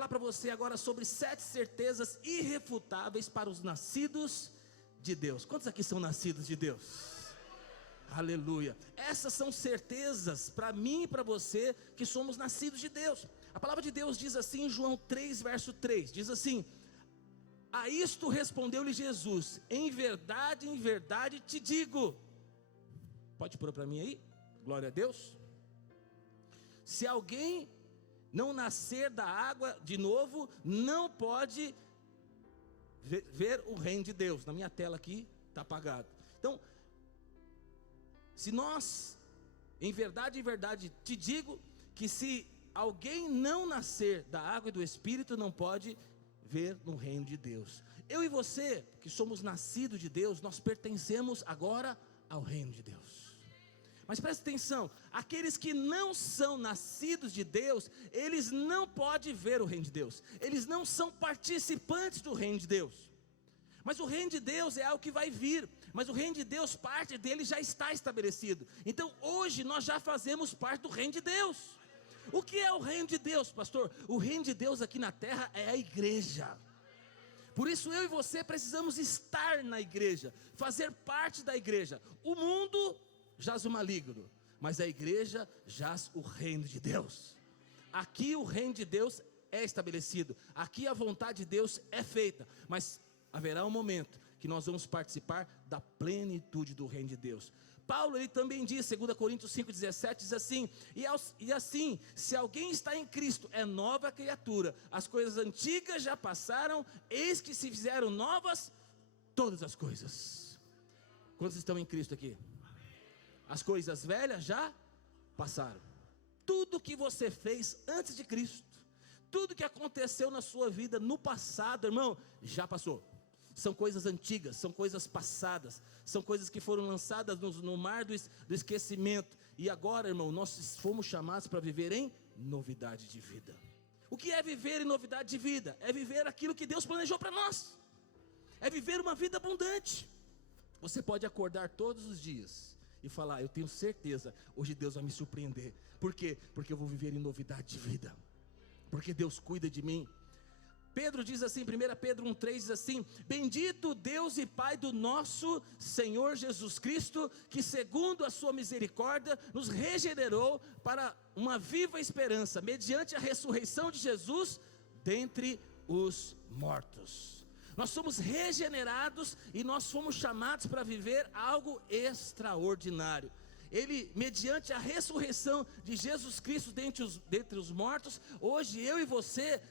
falar para você agora sobre 7 certezas irrefutáveis para os nascidos de Deus. Quantos aqui são nascidos de Deus? Aleluia. Essas são certezas para mim e para você que somos nascidos de Deus. A palavra de Deus diz assim em João 3 verso 3, diz assim: a isto respondeu-lhe Jesus: em verdade te digo. Pode pôr para mim aí? Glória a Deus. Se alguém não nascer da água de novo, não pode ver o reino de Deus. Na minha tela aqui está apagado. Então, se nós, em verdade te digo, que se alguém não nascer da água e do Espírito, não pode ver no reino de Deus. Eu e você, que somos nascidos de Deus, nós pertencemos agora ao reino de Deus. Mas presta atenção, aqueles que não são nascidos de Deus, eles não podem ver o reino de Deus, eles não são participantes do reino de Deus. Mas o reino de Deus é algo que vai vir, mas o reino de Deus, parte dele já está estabelecido. Então hoje nós já fazemos parte do reino de Deus. O que é o reino de Deus, pastor? O reino de Deus aqui na terra é a igreja. Por isso eu e você precisamos estar na igreja, fazer parte da igreja. O mundo jaz o maligno, mas a igreja jaz o reino de Deus. Aqui o reino de Deus é estabelecido, aqui a vontade de Deus é feita, mas haverá um momento que nós vamos participar da plenitude do reino de Deus. Paulo, ele também diz, 2 Coríntios 5,17, diz assim: e assim, se alguém está em Cristo, é nova criatura, as coisas antigas já passaram, eis que se fizeram novas todas as coisas. Quantos estão em Cristo aqui? As coisas velhas já passaram. Tudo que você fez antes de Cristo, tudo que aconteceu na sua vida no passado, irmão, já passou. São coisas antigas, são coisas passadas, são coisas que foram lançadas no mar do esquecimento. E agora, irmão, nós fomos chamados para viver em novidade de vida. O que é viver em novidade de vida? É viver aquilo que Deus planejou para nós, é viver uma vida abundante. Você pode acordar todos os dias e falar: eu tenho certeza, hoje Deus vai me surpreender. Por quê? Porque eu vou viver em novidade de vida, porque Deus cuida de mim. Pedro diz assim, 1 Pedro 1,3 diz assim: bendito Deus e Pai do nosso Senhor Jesus Cristo, que segundo a sua misericórdia nos regenerou para uma viva esperança, mediante a ressurreição de Jesus dentre os mortos. Nós somos regenerados e nós fomos chamados para viver algo extraordinário. Ele, mediante a ressurreição de Jesus Cristo dentre os mortos, hoje eu e você,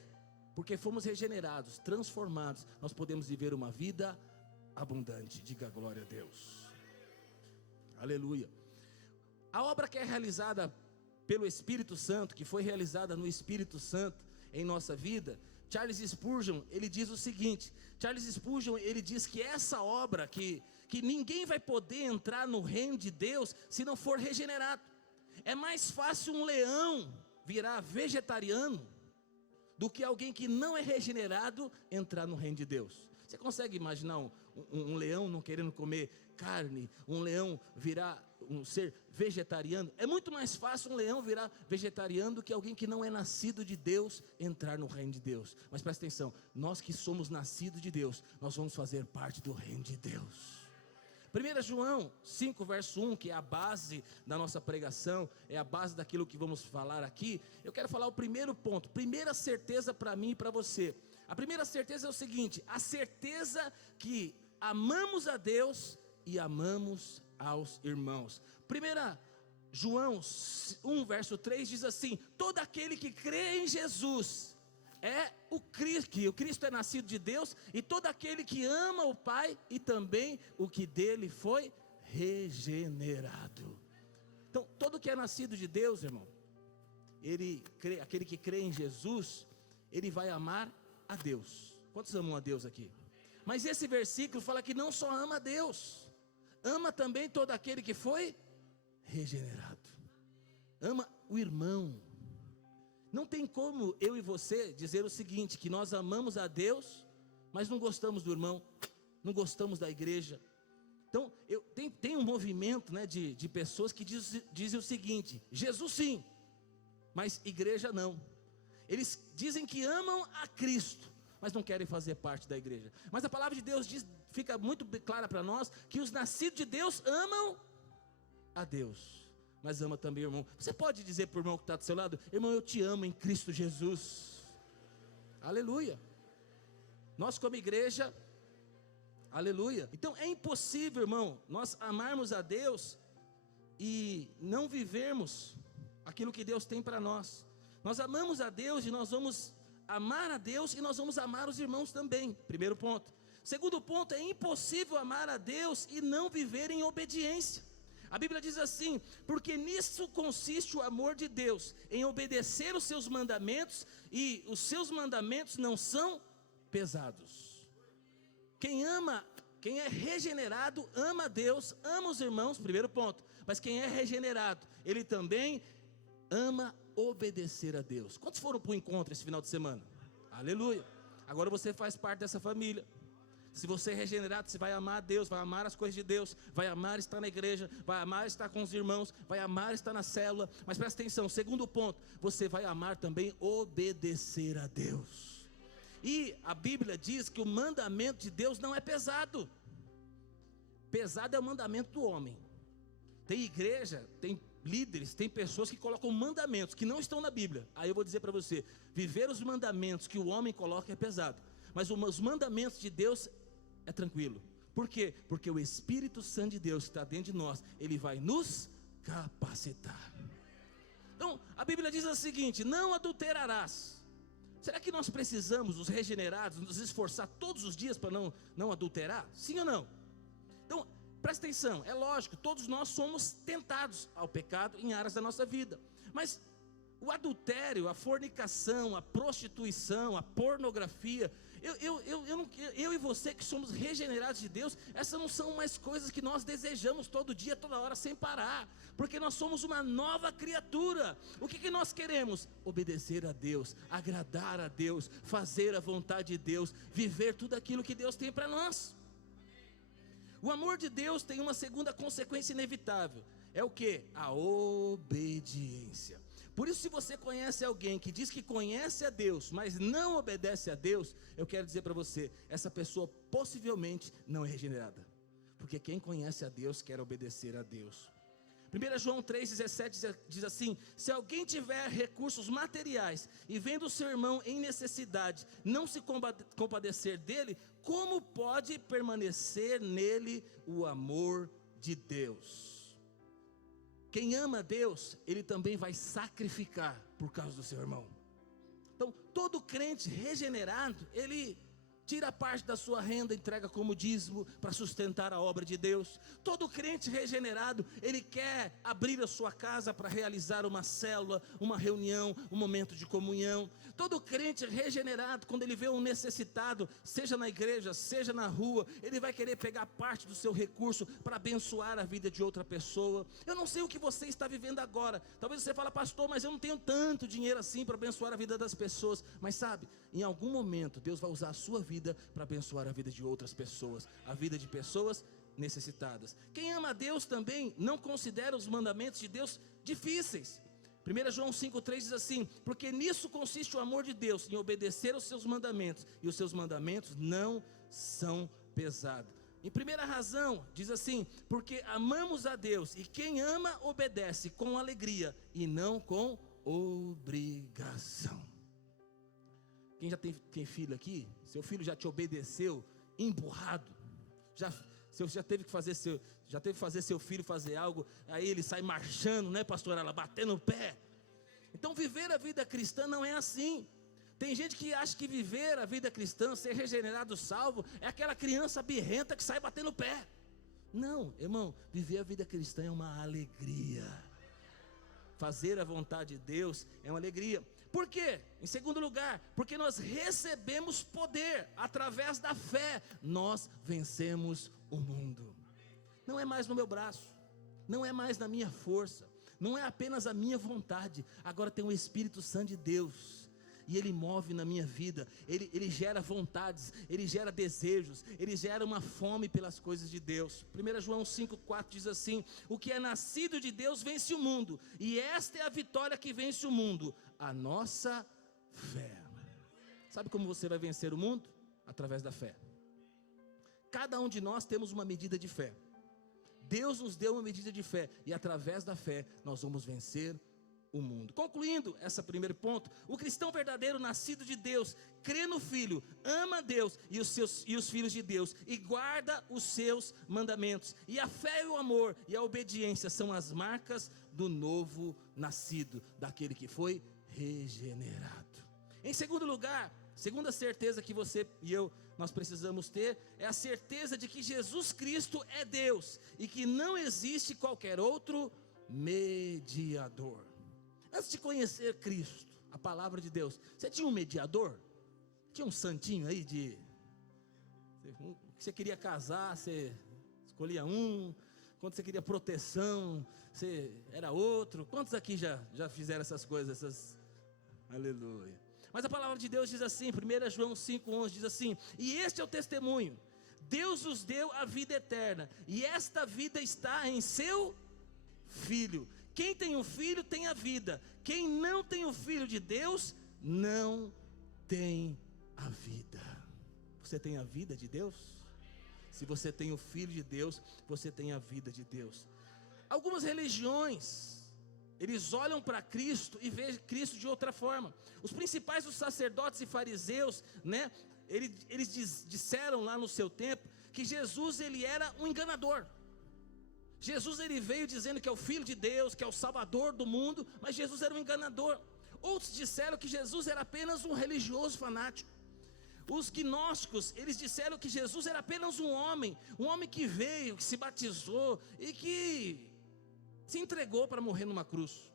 porque fomos regenerados, transformados, nós podemos viver uma vida abundante. Diga glória a Deus. Aleluia. A obra que é realizada pelo Espírito Santo, que foi realizada no Espírito Santo em nossa vida, Charles Spurgeon, ele diz o seguinte: Charles Spurgeon, ele diz que essa obra, que ninguém vai poder entrar no reino de Deus se não for regenerado. É mais fácil um leão virar vegetariano do que alguém que não é regenerado entrar no reino de Deus. Você consegue imaginar um leão não querendo comer carne, um leão virar um ser vegetariano? É muito mais fácil um leão virar vegetariano do que alguém que não é nascido de Deus entrar no reino de Deus. Mas presta atenção, nós que somos nascidos de Deus, nós vamos fazer parte do reino de Deus. 1 João 5 verso 1, que é a base da nossa pregação, é a base daquilo que vamos falar aqui. Eu quero falar o primeiro ponto, primeira certeza para mim e para você. A primeira certeza é o seguinte: a certeza que amamos a Deus e amamos aos irmãos. 1 João 1 verso 3 diz assim: todo aquele que crê em Jesus é o Cristo, que o Cristo é nascido de Deus, e todo aquele que ama o Pai e também o que dele foi regenerado. Então, todo que é nascido de Deus, irmão, aquele que crê em Jesus, ele vai amar a Deus. Quantos amam a Deus aqui? Mas esse versículo fala que não só ama a Deus, ama também todo aquele que foi regenerado, ama o irmão. Não tem como eu e você dizer o seguinte, que nós amamos a Deus, mas não gostamos do irmão, não gostamos da igreja. Então, tem um movimento, né, de pessoas que dizem o seguinte: Jesus sim, mas igreja não. Eles dizem que amam a Cristo, mas não querem fazer parte da igreja. Mas a palavra de Deus diz, fica muito clara para nós, que os nascidos de Deus amam a Deus, mas ama também o irmão. Você pode dizer para o irmão que está do seu lado: irmão, eu te amo em Cristo Jesus. Aleluia. Nós como igreja, aleluia. Então é impossível, irmão, nós amarmos a Deus e não vivermos aquilo que Deus tem para nós. Nós amamos a Deus e nós vamos amar a Deus e nós vamos amar os irmãos também. Primeiro ponto. Segundo ponto, é impossível amar a Deus e não viver em obediência. A Bíblia diz assim: porque nisso consiste o amor de Deus, em obedecer os seus mandamentos, e os seus mandamentos não são pesados. Quem é regenerado, ama a Deus, ama os irmãos, primeiro ponto. Mas quem é regenerado, ele também ama obedecer a Deus. Quantos foram para o encontro esse final de semana? Aleluia. Agora você faz parte dessa família. Se você é regenerado, você vai amar a Deus, vai amar as coisas de Deus, vai amar estar na igreja, vai amar estar com os irmãos, vai amar estar na célula. Mas presta atenção, segundo ponto, você vai amar também obedecer a Deus. E a Bíblia diz que o mandamento de Deus não é pesado. Pesado é o mandamento do homem. Tem igreja, tem líderes, tem pessoas que colocam mandamentos que não estão na Bíblia. Aí eu vou dizer para você, viver os mandamentos que o homem coloca é pesado, mas os mandamentos de Deus é tranquilo. Por quê? Porque o Espírito Santo de Deus que está dentro de nós, ele vai nos capacitar. Então a Bíblia diz o seguinte: não adulterarás. Será que nós precisamos, os regenerados, nos esforçar todos os dias para não adulterar? Sim ou não? Então presta atenção, é lógico, todos nós somos tentados ao pecado em áreas da nossa vida, mas o adultério, a fornicação, a prostituição, a pornografia, eu e você que somos regenerados de Deus, essas não são mais coisas que nós desejamos todo dia, toda hora, sem parar, porque nós somos uma nova criatura. O que nós queremos? Obedecer a Deus, agradar a Deus, fazer a vontade de Deus, viver tudo aquilo que Deus tem para nós. O amor de Deus tem uma segunda consequência inevitável. É o que? A obediência. Por isso, se você conhece alguém que diz que conhece a Deus, mas não obedece a Deus, eu quero dizer para você, essa pessoa possivelmente não é regenerada. Porque quem conhece a Deus quer obedecer a Deus. 1 João 3,17 diz assim: se alguém tiver recursos materiais e vendo o seu irmão em necessidade, não se compadecer dele, como pode permanecer nele o amor de Deus? Quem ama a Deus, ele também vai sacrificar por causa do seu irmão. Então, todo crente regenerado, ele tira parte da sua renda, entrega como dízimo para sustentar a obra de Deus. Todo crente regenerado, ele quer abrir a sua casa para realizar uma célula, uma reunião, um momento de comunhão. Todo crente regenerado, quando ele vê um necessitado, seja na igreja, seja na rua, ele vai querer pegar parte do seu recurso para abençoar a vida de outra pessoa. Eu não sei o que você está vivendo agora. Talvez você fale: pastor, mas eu não tenho tanto dinheiro assim para abençoar a vida das pessoas. Mas sabe, em algum momento Deus vai usar a sua vida para abençoar a vida de outras pessoas, a vida de pessoas necessitadas. Quem ama a Deus também não considera os mandamentos de Deus difíceis. 1 João 5,3 diz assim: porque nisso consiste o amor de Deus, em obedecer aos seus mandamentos, e os seus mandamentos não são pesados. Em primeira razão, diz assim: porque amamos a Deus, e quem ama obedece com alegria e não com obrigação. Quem já tem filho aqui, seu filho já te obedeceu emburrado, já teve que fazer seu filho fazer algo, aí ele sai marchando, né, pastorela, batendo o pé. Então viver a vida cristã não é assim. Tem gente que acha que viver a vida cristã, ser regenerado, salvo, é aquela criança birrenta que sai batendo o pé. Não, irmão, viver a vida cristã é uma alegria. Fazer a vontade de Deus é uma alegria. Por quê? Em segundo lugar, porque nós recebemos poder, através da fé, nós vencemos o mundo. Não é mais no meu braço, não é mais na minha força, não é apenas a minha vontade, agora tem o Espírito Santo de Deus, e Ele move na minha vida, Ele gera vontades, Ele gera desejos, Ele gera uma fome pelas coisas de Deus. 1 João 5,4 diz assim: o que é nascido de Deus vence o mundo, e esta é a vitória que vence o mundo, a nossa fé. Sabe como você vai vencer o mundo? Através da fé. Cada um de nós temos uma medida de fé. Deus nos deu uma medida de fé, e através da fé nós vamos vencer o mundo. Concluindo esse primeiro ponto, o cristão verdadeiro, nascido de Deus, crê no Filho, ama Deus e os filhos de Deus, e guarda os seus mandamentos. E a fé e o amor e a obediência são as marcas do novo nascido, daquele que foi regenerado. Em segundo lugar, segunda certeza que você e eu, nós precisamos ter, é a certeza de que Jesus Cristo é Deus, e que não existe qualquer outro mediador. Antes de conhecer Cristo, a palavra de Deus, você tinha um mediador? Tinha um santinho aí você queria casar, você escolhia um. Quando você queria proteção, você era outro. Quantos aqui já fizeram essas coisas? Aleluia. Mas a palavra de Deus diz assim, 1 João 5,11 diz assim: e este é o testemunho, Deus nos deu a vida eterna, e esta vida está em seu Filho. Quem tem um filho tem a vida, quem não tem o Filho de Deus, não tem a vida. Você tem a vida de Deus? Se você tem o Filho de Deus, você tem a vida de Deus. Algumas religiões, eles olham para Cristo e veem Cristo de outra forma. Os principais dos sacerdotes e fariseus, né, eles disseram lá no seu tempo que Jesus, ele era um enganador. Jesus, ele veio dizendo que é o Filho de Deus, que é o Salvador do mundo, mas Jesus era um enganador. Outros disseram que Jesus era apenas um religioso fanático. Os gnósticos, eles disseram que Jesus era apenas um homem que veio, que se batizou e que se entregou para morrer numa cruz.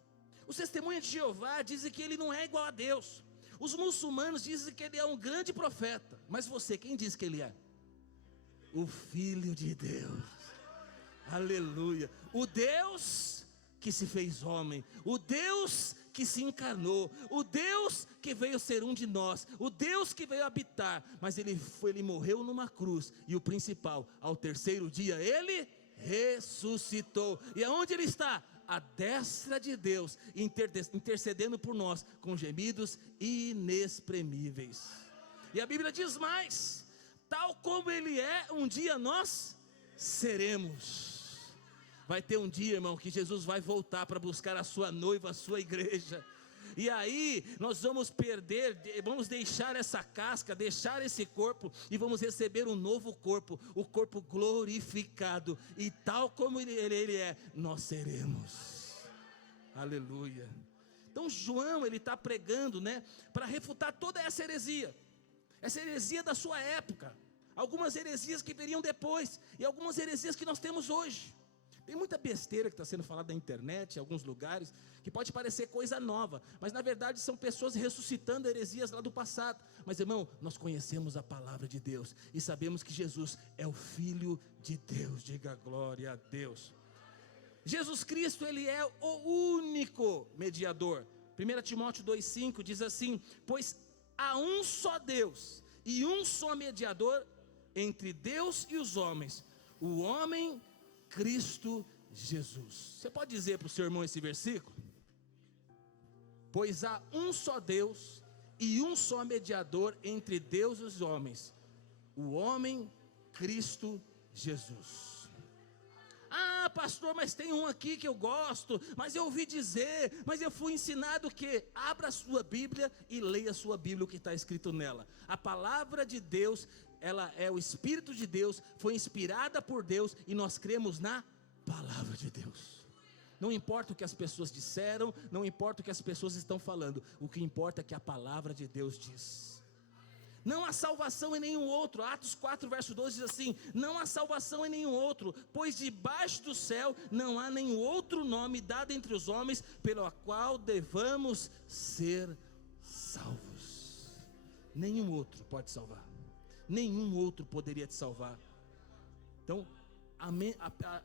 Os testemunhas de Jeová dizem que ele não é igual a Deus. Os muçulmanos dizem que ele é um grande profeta. Mas você, quem diz que ele é? O Filho de Deus. Aleluia. O Deus que se fez homem, o Deus que se encarnou, o Deus que veio ser um de nós, o Deus que veio habitar. Mas ele morreu numa cruz, e o principal, ao terceiro dia ele ressuscitou. E aonde ele está? À destra de Deus, intercedendo por nós com gemidos inexprimíveis. E a Bíblia diz mais: tal como ele é, um dia nós seremos. Vai ter um dia, irmão, que Jesus vai voltar para buscar a sua noiva, a sua igreja. E aí nós vamos vamos deixar essa casca, deixar esse corpo, e vamos receber um novo corpo, o corpo glorificado. E tal como ele é, nós seremos. Aleluia. Então João, ele está pregando, né, para refutar toda essa heresia da sua época. Algumas heresias que viriam depois, e algumas heresias que nós temos hoje. Tem muita besteira que está sendo falada na internet, em alguns lugares, que pode parecer coisa nova, mas na verdade são pessoas ressuscitando heresias lá do passado. Mas irmão, nós conhecemos a palavra de Deus, e sabemos que Jesus é o Filho de Deus. Diga glória a Deus. Jesus Cristo, ele é o único mediador. 1 Timóteo 2,5 diz assim: pois há um só Deus, e um só mediador entre Deus e os homens, o homem Cristo Jesus. Você pode dizer para o seu irmão esse versículo? Pois há um só Deus e um só mediador entre Deus e os homens, o homem Cristo Jesus. Ah, pastor, mas tem um aqui que eu gosto, mas eu ouvi dizer, mas eu fui ensinado que... Abra a sua Bíblia e leia a sua Bíblia, o que está escrito nela. A palavra de Deus, ela é o Espírito de Deus, foi inspirada por Deus, e nós cremos na palavra de Deus. Não importa o que as pessoas disseram, não importa o que as pessoas estão falando, o que importa é que a palavra de Deus diz. Não há salvação em nenhum outro. Atos 4 verso 12 diz assim: não há salvação em nenhum outro, pois debaixo do céu não há nenhum outro nome dado entre os homens, pelo qual devamos ser salvos. Nenhum outro pode salvar, nenhum outro poderia te salvar. Então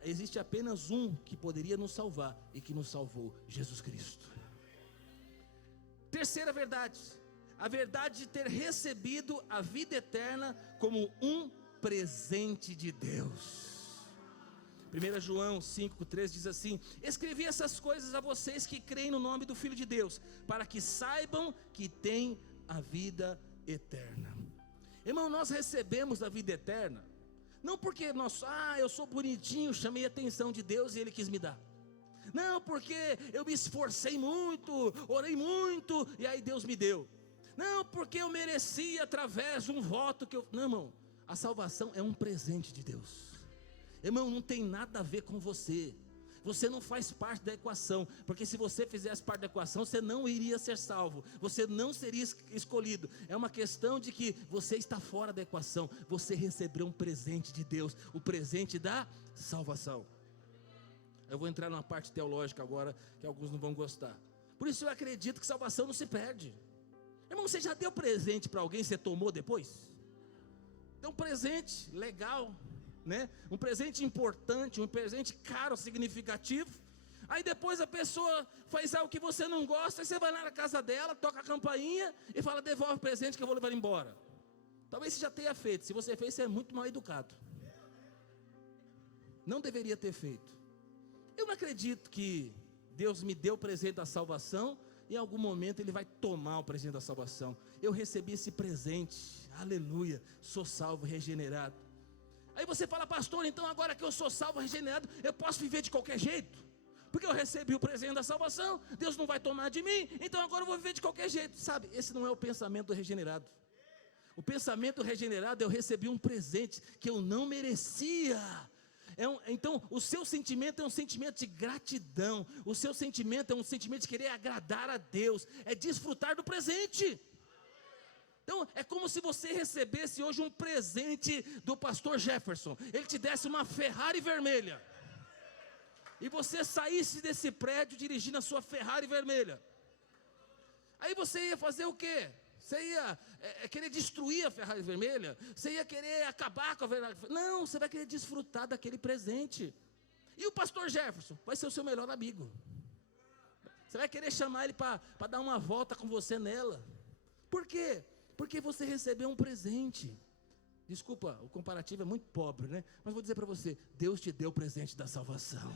existe apenas um que poderia nos salvar, e que nos salvou: Jesus Cristo. Terceira verdade, a verdade de ter recebido a vida eterna como um presente de Deus. 1 João 5,3 diz assim: escrevi essas coisas a vocês que creem no nome do Filho de Deus, para que saibam que têm a vida eterna. Irmão, nós recebemos a vida eterna, não porque eu sou bonitinho, chamei a atenção de Deus e Ele quis me dar. Não, porque eu me esforcei muito, orei muito, e aí Deus me deu. Não, porque eu mereci através de um voto que eu... Não, irmão, a salvação é um presente de Deus. Irmão, não tem nada a ver com você. Você não faz parte da equação, porque se você fizesse parte da equação, você não iria ser salvo, você não seria escolhido. É uma questão de que você está fora da equação. Você recebeu um presente de Deus, o presente da salvação. Eu vou entrar numa parte teológica agora, que alguns não vão gostar. Por isso eu acredito que salvação não se perde. Irmão, você já deu presente para alguém, você tomou depois? Deu um presente legal, né? Um presente importante, um presente caro, significativo. Aí depois a pessoa faz algo que você não gosta, aí você vai lá na casa dela, toca a campainha e fala: devolve o presente que eu vou levar embora. Talvez você já tenha feito. Se você fez, você é muito mal educado. Não deveria ter feito. Eu não acredito que Deus me deu o presente da salvação, em algum momento Ele vai tomar o presente da salvação. Eu recebi esse presente, aleluia, sou salvo, regenerado. Aí você fala: pastor, então agora que eu sou salvo, regenerado, eu posso viver de qualquer jeito? Porque eu recebi o presente da salvação, Deus não vai tomar de mim, então agora eu vou viver de qualquer jeito. Sabe, esse não é o pensamento do regenerado. O pensamento regenerado: eu recebi um presente que eu não merecia. Então o seu sentimento é um sentimento de gratidão, o seu sentimento é um sentimento de querer agradar a Deus, é desfrutar do presente. Então é como se você recebesse hoje um presente do pastor Jefferson, ele te desse uma Ferrari vermelha, e você saísse desse prédio dirigindo a sua Ferrari vermelha. Aí você ia fazer o quê? Você ia querer destruir a Ferrari vermelha? Você ia querer acabar com a Ferrari? Não, você vai querer desfrutar daquele presente. E o pastor Jefferson vai ser o seu melhor amigo. Você vai querer chamar ele para dar uma volta com você nela. Por quê? Porque você recebeu um presente. Desculpa, o comparativo é muito pobre, né? Mas vou dizer para você: Deus te deu o presente da salvação.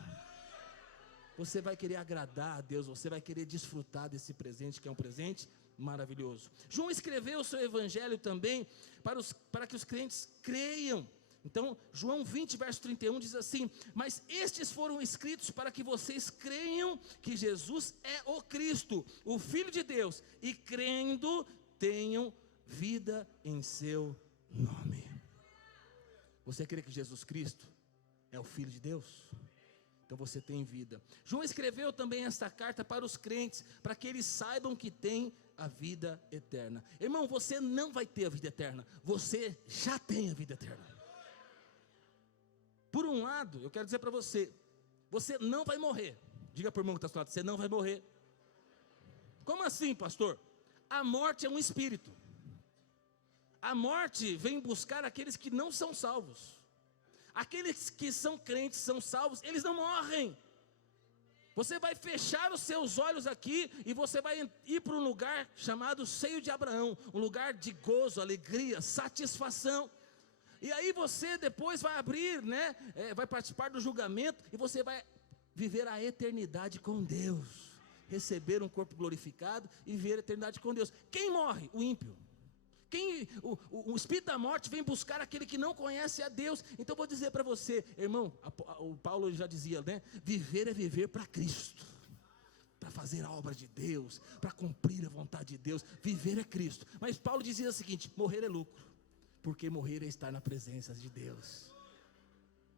Você vai querer agradar a Deus, você vai querer desfrutar desse presente, que é um presente maravilhoso. João escreveu o seu evangelho também para que os crentes creiam. Então João 20 verso 31 diz assim: mas estes foram escritos para que vocês creiam que Jesus é o Cristo, o Filho de Deus, e crendo tenham vida em seu nome. Você crê que Jesus Cristo é o Filho de Deus? Então você tem vida. João escreveu também esta carta para os crentes, para que eles saibam que têm a vida eterna. Irmão, você não vai ter a vida eterna, você já tem a vida eterna. Por um lado, eu quero dizer para você: você não vai morrer. Diga para o irmão que está ao seu lado: você não vai morrer. Como assim, pastor? A morte é um espírito. A morte vem buscar aqueles que não são salvos. Aqueles que são crentes, são salvos, eles não morrem. Você vai fechar os seus olhos aqui e você vai ir para um lugar chamado seio de Abraão, um lugar de gozo, alegria, satisfação. E aí você depois vai abrir, né? Vai participar do julgamento e você vai viver a eternidade com Deus, receber um corpo glorificado e viver a eternidade com Deus. Quem morre? O ímpio. O espírito da morte vem buscar aquele que não conhece a Deus. Então vou dizer para você, irmão, o Paulo já dizia, né? Viver é viver para Cristo, para fazer a obra de Deus, para cumprir a vontade de Deus. Viver é Cristo. Mas Paulo dizia o seguinte: morrer é lucro, porque morrer é estar na presença de Deus.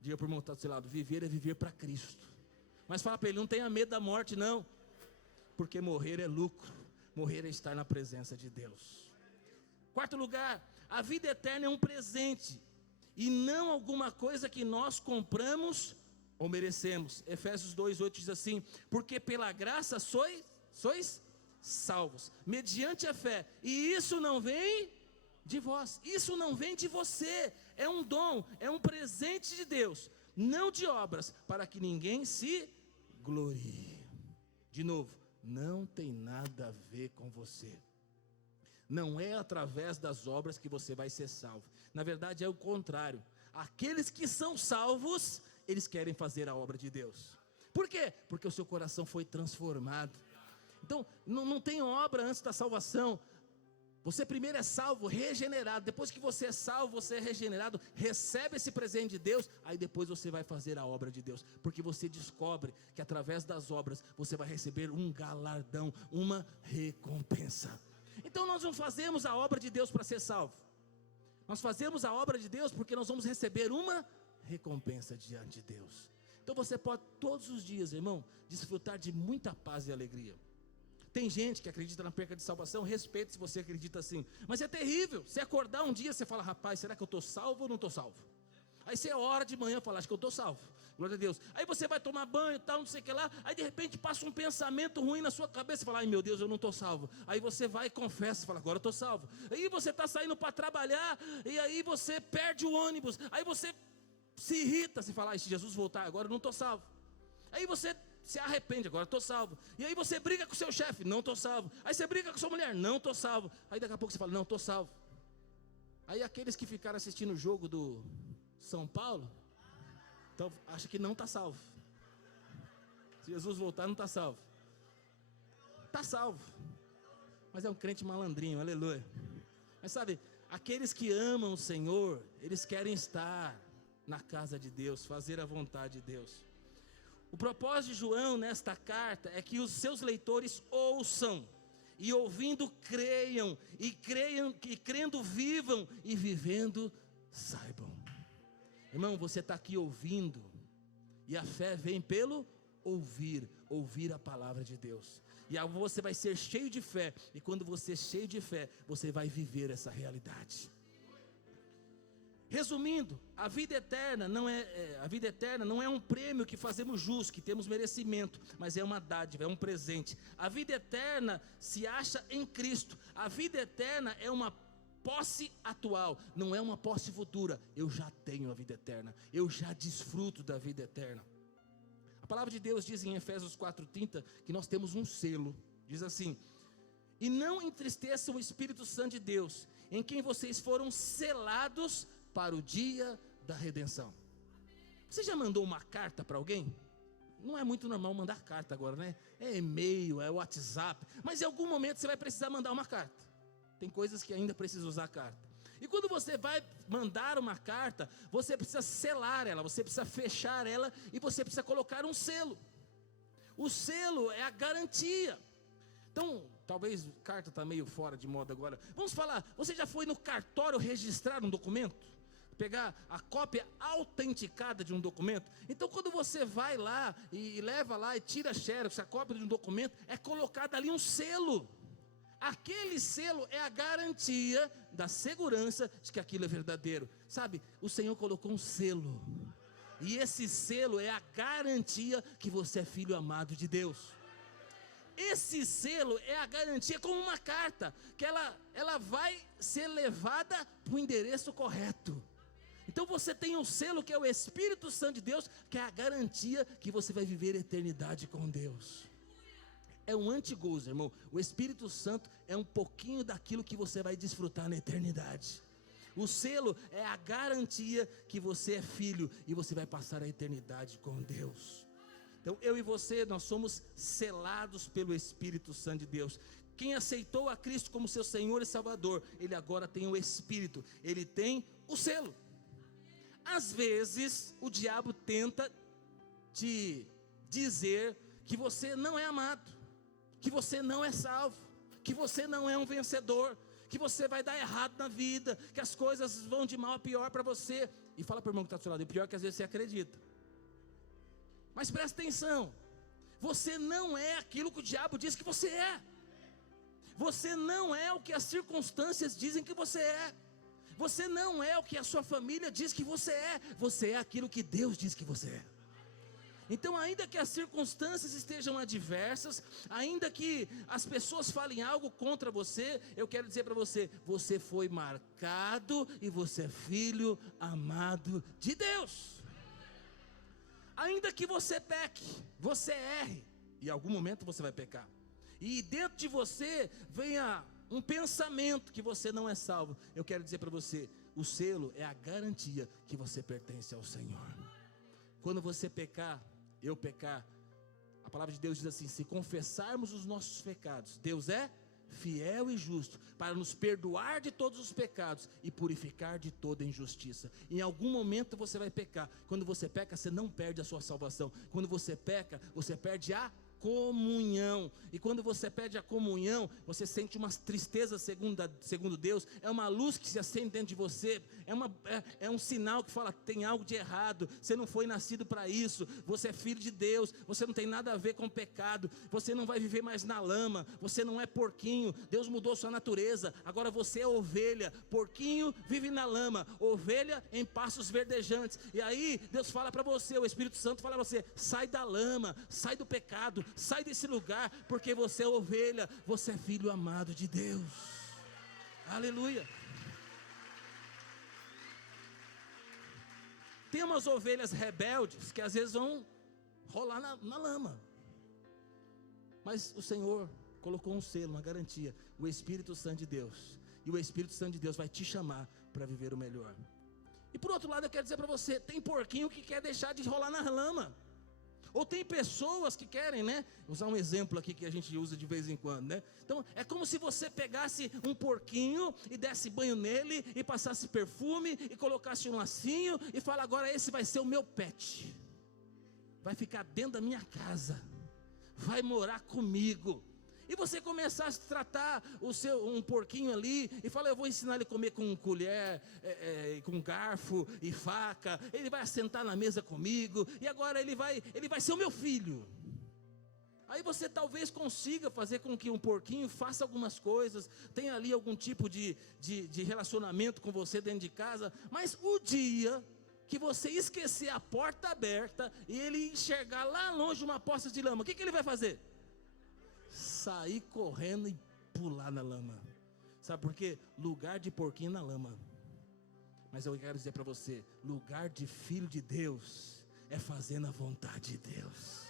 Diga para o irmão que está do seu lado: viver é viver para Cristo. Mas fala para ele: não tenha medo da morte não, porque morrer é lucro, morrer é estar na presença de Deus. Quarto lugar, a vida eterna é um presente, e não alguma coisa que nós compramos ou merecemos. Efésios 2:8 diz assim: porque pela graça sois salvos, mediante a fé, e isso não vem de vós, isso não vem de você, é um dom, é um presente de Deus, não de obras, para que ninguém se glorie. De novo, não tem nada a ver com você. Não é através das obras que você vai ser salvo. Na verdade é o contrário. Aqueles que são salvos, eles querem fazer a obra de Deus. Por quê? Porque o seu coração foi transformado. Então não tem obra antes da salvação. Você primeiro é salvo, regenerado. Depois que você é salvo, você é regenerado, recebe esse presente de Deus. Aí depois você vai fazer a obra de Deus. Porque você descobre que através das obras você vai receber um galardão, uma recompensa. Então nós não fazemos a obra de Deus para ser salvo. Nós fazemos a obra de Deus porque nós vamos receber uma recompensa diante de Deus. Então você pode todos os dias, irmão, desfrutar de muita paz e alegria. Tem gente que acredita na perca de salvação, respeito se você acredita assim, mas é terrível, você acordar um dia, você fala, rapaz, será que eu estou salvo ou não estou salvo? Aí você ora de manhã e fala, acho que eu estou salvo, glória a Deus. Aí você vai tomar banho e tal, não sei o que lá, aí de repente passa um pensamento ruim na sua cabeça, e fala, ai meu Deus, eu não estou salvo. Aí você vai e confessa, fala, agora eu estou salvo. Aí você está saindo para trabalhar, e aí você perde o ônibus, aí você se irrita, se fala, se Jesus voltar agora eu não estou salvo. Aí você se arrepende, agora estou salvo. E aí você briga com o seu chefe, não estou salvo. Aí você briga com sua mulher, não estou salvo. Aí daqui a pouco você fala, não, estou salvo. Aí aqueles que ficaram assistindo o jogo do São Paulo, então acha que não está salvo. Se Jesus voltar não está salvo. Está salvo, mas é um crente malandrinho, aleluia. Mas sabe, aqueles que amam o Senhor, eles querem estar na casa de Deus, fazer a vontade de Deus. O propósito de João nesta carta é que os seus leitores ouçam, e ouvindo creiam, e crendo vivam, e vivendo saibam. Irmão, você está aqui ouvindo, e a fé vem pelo ouvir a palavra de Deus. E aí você vai ser cheio de fé, e quando você é cheio de fé, você vai viver essa realidade. Resumindo, a vida eterna não é um prêmio que fazemos jus, que temos merecimento, mas é uma dádiva, é um presente. A vida eterna se acha em Cristo. A vida eterna é uma posse atual, não é uma posse futura. Eu já tenho a vida eterna, eu já desfruto da vida eterna. A palavra de Deus diz em Efésios 4:30 que nós temos um selo. Diz assim: e não entristeçam o Espírito Santo de Deus, em quem vocês foram selados para o dia da redenção. Você já mandou uma carta para alguém? Não é muito normal mandar carta agora, né? É e-mail, é WhatsApp, mas em algum momento você vai precisar mandar uma carta. Tem coisas que ainda precisa usar carta. E quando você vai mandar uma carta, você precisa selar ela, você precisa fechar ela e você precisa colocar um selo. O selo é a garantia. Então, talvez carta está meio fora de moda agora. Vamos falar, você já foi no cartório registrar um documento? Pegar a cópia autenticada de um documento? Então quando você vai lá e leva lá e tira a xerox, a cópia de um documento, é colocado ali um selo. Aquele selo é a garantia da segurança de que aquilo é verdadeiro. Sabe, o Senhor colocou um selo, e esse selo é a garantia que você é filho amado de Deus. Esse selo é a garantia, como uma carta, que ela vai ser levada para o endereço correto. Então você tem um selo que é o Espírito Santo de Deus, que é a garantia que você vai viver a eternidade com Deus. É um antigozo, irmão. O Espírito Santo é um pouquinho daquilo que você vai desfrutar na eternidade. O selo é a garantia que você é filho e você vai passar a eternidade com Deus. Então eu e você, nós somos selados pelo Espírito Santo de Deus. Quem aceitou a Cristo como seu Senhor e Salvador, ele agora tem o Espírito, ele tem o selo. Às vezes o diabo tenta te dizer que você não é amado, que você não é salvo, que você não é um vencedor, que você vai dar errado na vida, que as coisas vão de mal a pior para você. E fala para o irmão que está do seu lado, o pior é que às vezes você acredita. Mas presta atenção, você não é aquilo que o diabo diz que você é. Você não é o que as circunstâncias dizem que você é. Você não é o que a sua família diz que você é. Você é aquilo que Deus diz que você é. Então, ainda que as circunstâncias estejam adversas, ainda que as pessoas falem algo contra você, eu quero dizer para você, você foi marcado e você é filho amado de Deus. Ainda que você peque, você erre, e em algum momento você vai pecar, e dentro de você venha um pensamento que você não é salvo, eu quero dizer para você, o selo é a garantia que você pertence ao Senhor. Quando você pecar, eu pecar, a palavra de Deus diz assim, se confessarmos os nossos pecados, Deus é fiel e justo, para nos perdoar de todos os pecados e purificar de toda injustiça. Em algum momento você vai pecar. Quando você peca, você não perde a sua salvação. Quando você peca, você perde a comunhão. E quando você perde a comunhão, você sente uma tristeza segundo Deus. É uma luz que se acende dentro de você. É um sinal que fala: tem algo de errado. Você não foi nascido para isso. Você é filho de Deus. Você não tem nada a ver com pecado. Você não vai viver mais na lama. Você não é porquinho. Deus mudou sua natureza. Agora você é ovelha. Porquinho vive na lama, ovelha em pastos verdejantes. E aí Deus fala para você, o Espírito Santo fala para você: sai da lama, sai do pecado, sai desse lugar, porque você é ovelha, você é filho amado de Deus. Aleluia. Tem umas ovelhas rebeldes que às vezes vão rolar na lama, mas o Senhor colocou um selo, uma garantia: o Espírito Santo de Deus. E o Espírito Santo de Deus vai te chamar para viver o melhor. E por outro lado, eu quero dizer para você: tem porquinho que quer deixar de rolar na lama. Ou tem pessoas que querem, usar um exemplo aqui que a gente usa de vez em quando, Então, é como se você pegasse um porquinho e desse banho nele, e passasse perfume, e colocasse um lacinho, e fala: agora esse vai ser o meu pet. Vai ficar dentro da minha casa. Vai morar comigo. E você começar a tratar um porquinho ali, e fala: eu vou ensinar ele a comer com colher, com garfo e faca. Ele vai sentar na mesa comigo, e agora ele vai ser o meu filho. Aí você talvez consiga fazer com que um porquinho faça algumas coisas, tenha ali algum tipo de relacionamento com você dentro de casa. Mas o dia que você esquecer a porta aberta, e ele enxergar lá longe uma poça de lama, o que ele vai fazer? Sair correndo e pular na lama. Sabe por quê? Lugar de porquinho na lama. Mas eu quero dizer para você: lugar de filho de Deus é fazendo a vontade de Deus.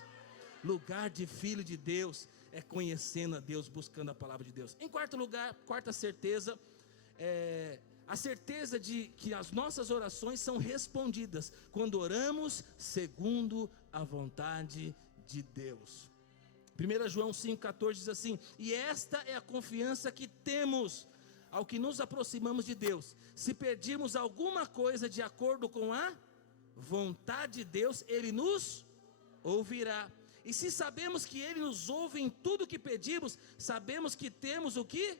Lugar de filho de Deus é conhecendo a Deus, buscando a palavra de Deus. Em quarto lugar, quarta certeza, a certeza de que as nossas orações são respondidas quando oramos segundo a vontade de Deus. 1 João 5,14 diz assim: e esta é a confiança que temos ao que nos aproximamos de Deus. Se pedirmos alguma coisa de acordo com a vontade de Deus, Ele nos ouvirá. E se sabemos que Ele nos ouve em tudo que pedimos, sabemos que temos o que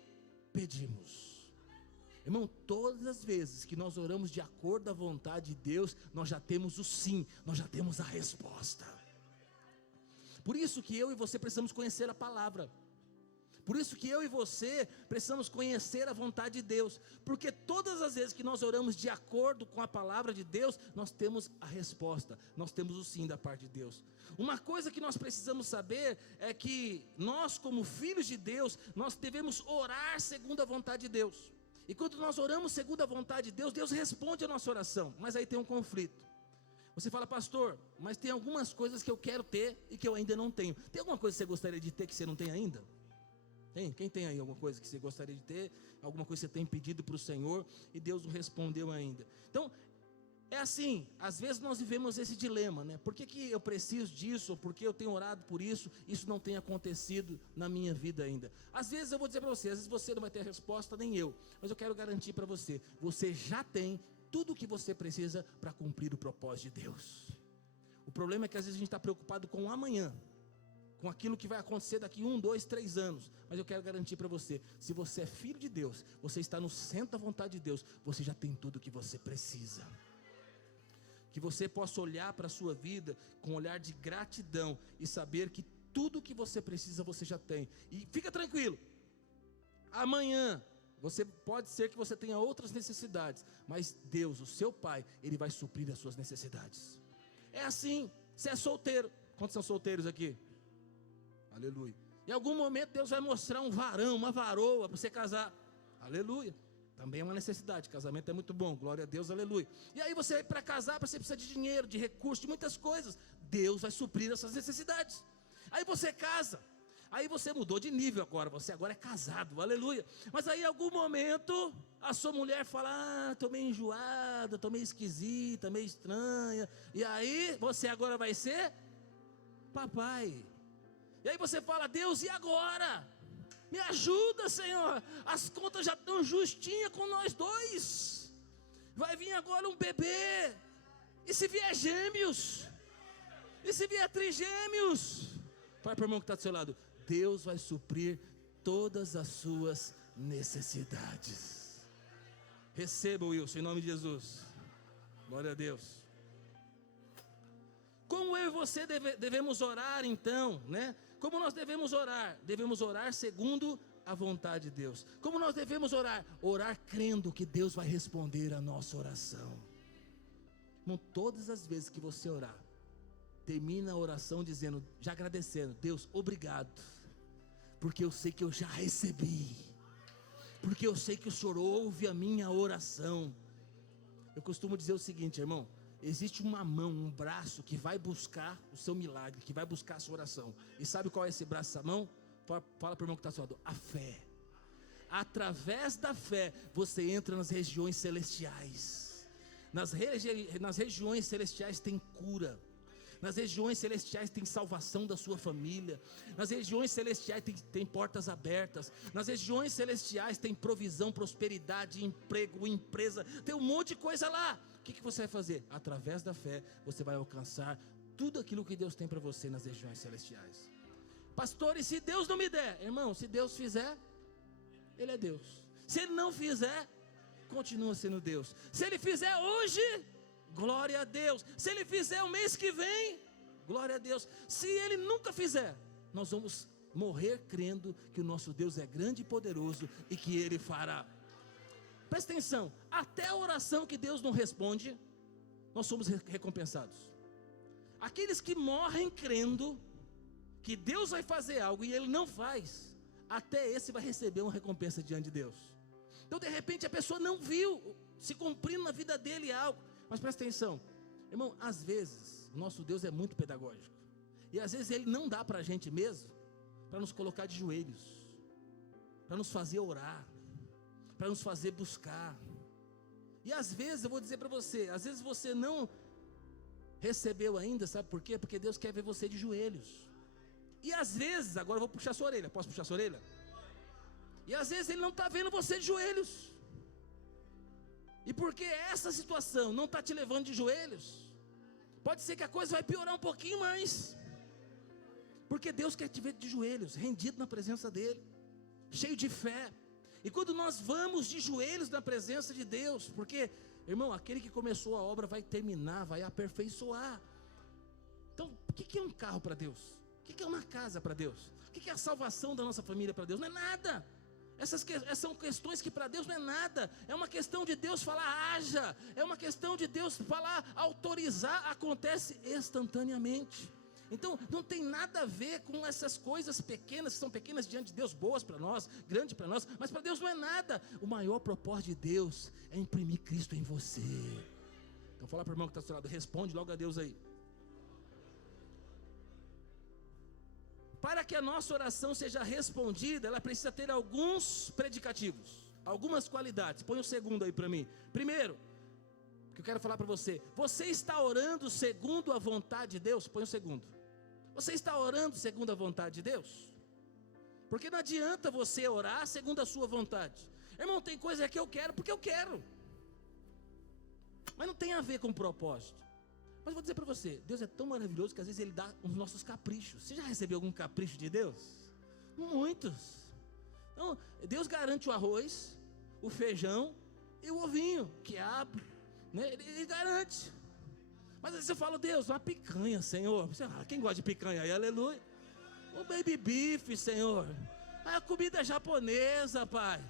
pedimos. Irmão, todas as vezes que nós oramos de acordo à vontade de Deus, nós já temos o sim, nós já temos a resposta. Por isso que eu e você precisamos conhecer a palavra. Por isso que eu e você precisamos conhecer a vontade de Deus. Porque todas as vezes que nós oramos de acordo com a palavra de Deus, nós temos a resposta, nós temos o sim da parte de Deus. Uma coisa que nós precisamos saber é que nós, como filhos de Deus, nós devemos orar segundo a vontade de Deus. E quando nós oramos segundo a vontade de Deus, Deus responde a nossa oração. Mas aí tem um conflito. Você fala: pastor, mas tem algumas coisas que eu quero ter e que eu ainda não tenho. Tem alguma coisa que você gostaria de ter que você não tem ainda? Tem? Quem tem aí alguma coisa que você gostaria de ter? Alguma coisa que você tem pedido para o Senhor e Deus não respondeu ainda? Então, é assim, às vezes nós vivemos esse dilema, Por que eu preciso disso? Ou por que eu tenho orado por isso? Isso não tem acontecido na minha vida ainda. Às vezes eu vou dizer para você, às vezes você não vai ter resposta, nem eu. Mas eu quero garantir para você, você já tem tudo o que você precisa para cumprir o propósito de Deus. O problema é que às vezes a gente está preocupado com o amanhã, com aquilo que vai acontecer daqui 1, 2, 3 anos. Mas eu quero garantir para você, se você é filho de Deus, você está no centro da vontade de Deus, você já tem tudo o que você precisa. Que você possa olhar para a sua vida com um olhar de gratidão e saber que tudo o que você precisa você já tem. E fica tranquilo, amanhã pode ser que você tenha outras necessidades, mas Deus, o seu Pai, Ele vai suprir as suas necessidades. É assim. Você é solteiro. Quantos são solteiros aqui? Aleluia. Em algum momento Deus vai mostrar um varão, uma varoa para você casar. Aleluia. Também é uma necessidade. Casamento é muito bom, glória a Deus, aleluia. E aí você, para casar, você precisa de dinheiro, de recursos, de muitas coisas. Deus vai suprir essas necessidades. Aí você casa. Aí você mudou de nível agora, você agora é casado, aleluia. Mas aí em algum momento a sua mulher fala: estou meio enjoada, estou meio esquisita, meio estranha. E aí você agora vai ser papai. E aí você fala: Deus, e agora? Me ajuda, Senhor. As contas já estão justinhas com nós dois. Vai vir agora um bebê. E se vier gêmeos? E se vier trigêmeos? Fala para o irmão que está do seu lado: Deus vai suprir todas as suas necessidades. Receba, Wilson, em nome de Jesus. Glória a Deus. Como eu e você devemos orar então, né? Como nós devemos orar? Devemos orar segundo a vontade de Deus. Como nós devemos orar? Orar crendo que Deus vai responder a nossa oração. Irmão, todas as vezes que você orar, termina a oração dizendo, já agradecendo: Deus, obrigado, porque eu sei que eu já recebi, porque eu sei que o Senhor ouve a minha oração. Eu costumo dizer o seguinte, irmão: existe uma mão, um braço que vai buscar o seu milagre, que vai buscar a sua oração. E sabe qual é esse braço, essa mão? Fala para o irmão que está ao seu lado: a fé. Através da fé você entra nas regiões celestiais. Nas regiões celestiais tem cura. Nas regiões celestiais tem salvação da sua família. Nas regiões celestiais tem portas abertas. Nas regiões celestiais tem provisão, prosperidade, emprego, empresa. Tem um monte de coisa lá. O que você vai fazer? Através da fé você vai alcançar tudo aquilo que Deus tem para você nas regiões celestiais. Pastor, e se Deus não me der? Irmão, se Deus fizer, Ele é Deus. Se Ele não fizer, continua sendo Deus. Se Ele fizer hoje, glória a Deus. Se Ele fizer o mês que vem, glória a Deus. Se Ele nunca fizer, nós vamos morrer crendo que o nosso Deus é grande e poderoso e que Ele fará. Presta atenção, até a oração que Deus não responde, nós somos recompensados. Aqueles que morrem crendo que Deus vai fazer algo e Ele não faz, até esse vai receber uma recompensa diante de Deus. Então de repente a pessoa não viu se cumprindo na vida dele algo. Mas presta atenção, irmão, às vezes o nosso Deus é muito pedagógico. E às vezes Ele não dá para a gente mesmo, para nos colocar de joelhos, para nos fazer orar, para nos fazer buscar. E às vezes, eu vou dizer para você, às vezes você não recebeu ainda, sabe por quê? Porque Deus quer ver você de joelhos. E às vezes, agora eu vou puxar sua orelha, posso puxar sua orelha? E às vezes Ele não está vendo você de joelhos. E porque essa situação não está te levando de joelhos, pode ser que a coisa vai piorar um pouquinho mais. Porque Deus quer te ver de joelhos, rendido na presença dEle, cheio de fé. E quando nós vamos de joelhos na presença de Deus, porque, irmão, aquele que começou a obra vai terminar, vai aperfeiçoar. Então, o que é um carro para Deus? O que é uma casa para Deus? O que é a salvação da nossa família para Deus? Não é nada. Essas são questões que para Deus não é nada. É uma questão de Deus falar, haja. É uma questão de Deus falar, autorizar. Acontece instantaneamente. Então não tem nada a ver com essas coisas pequenas, que são pequenas diante de Deus, boas para nós, grandes para nós, mas para Deus não é nada. O maior propósito de Deus é imprimir Cristo em você. Então fala para o irmão que está ao seu lado, responde logo a Deus aí. Para que a nossa oração seja respondida, ela precisa ter alguns predicativos, algumas qualidades. Põe o segundo aí para mim. Primeiro, que eu quero falar para você: você está orando segundo a vontade de Deus? Põe o segundo. Você está orando segundo a vontade de Deus? Porque não adianta você orar segundo a sua vontade. Irmão, tem coisa que eu quero porque eu quero, mas não tem a ver com propósito. Mas vou dizer para você, Deus é tão maravilhoso que às vezes Ele dá os nossos caprichos. Você já recebeu algum capricho de Deus? Muitos. Então, Deus garante o arroz, o feijão e o ovinho, que abre, né? Ele garante. Mas às vezes eu falo, Deus, uma picanha, Senhor. Quem gosta de picanha aí, aleluia. O baby beef, Senhor. A comida japonesa, Pai.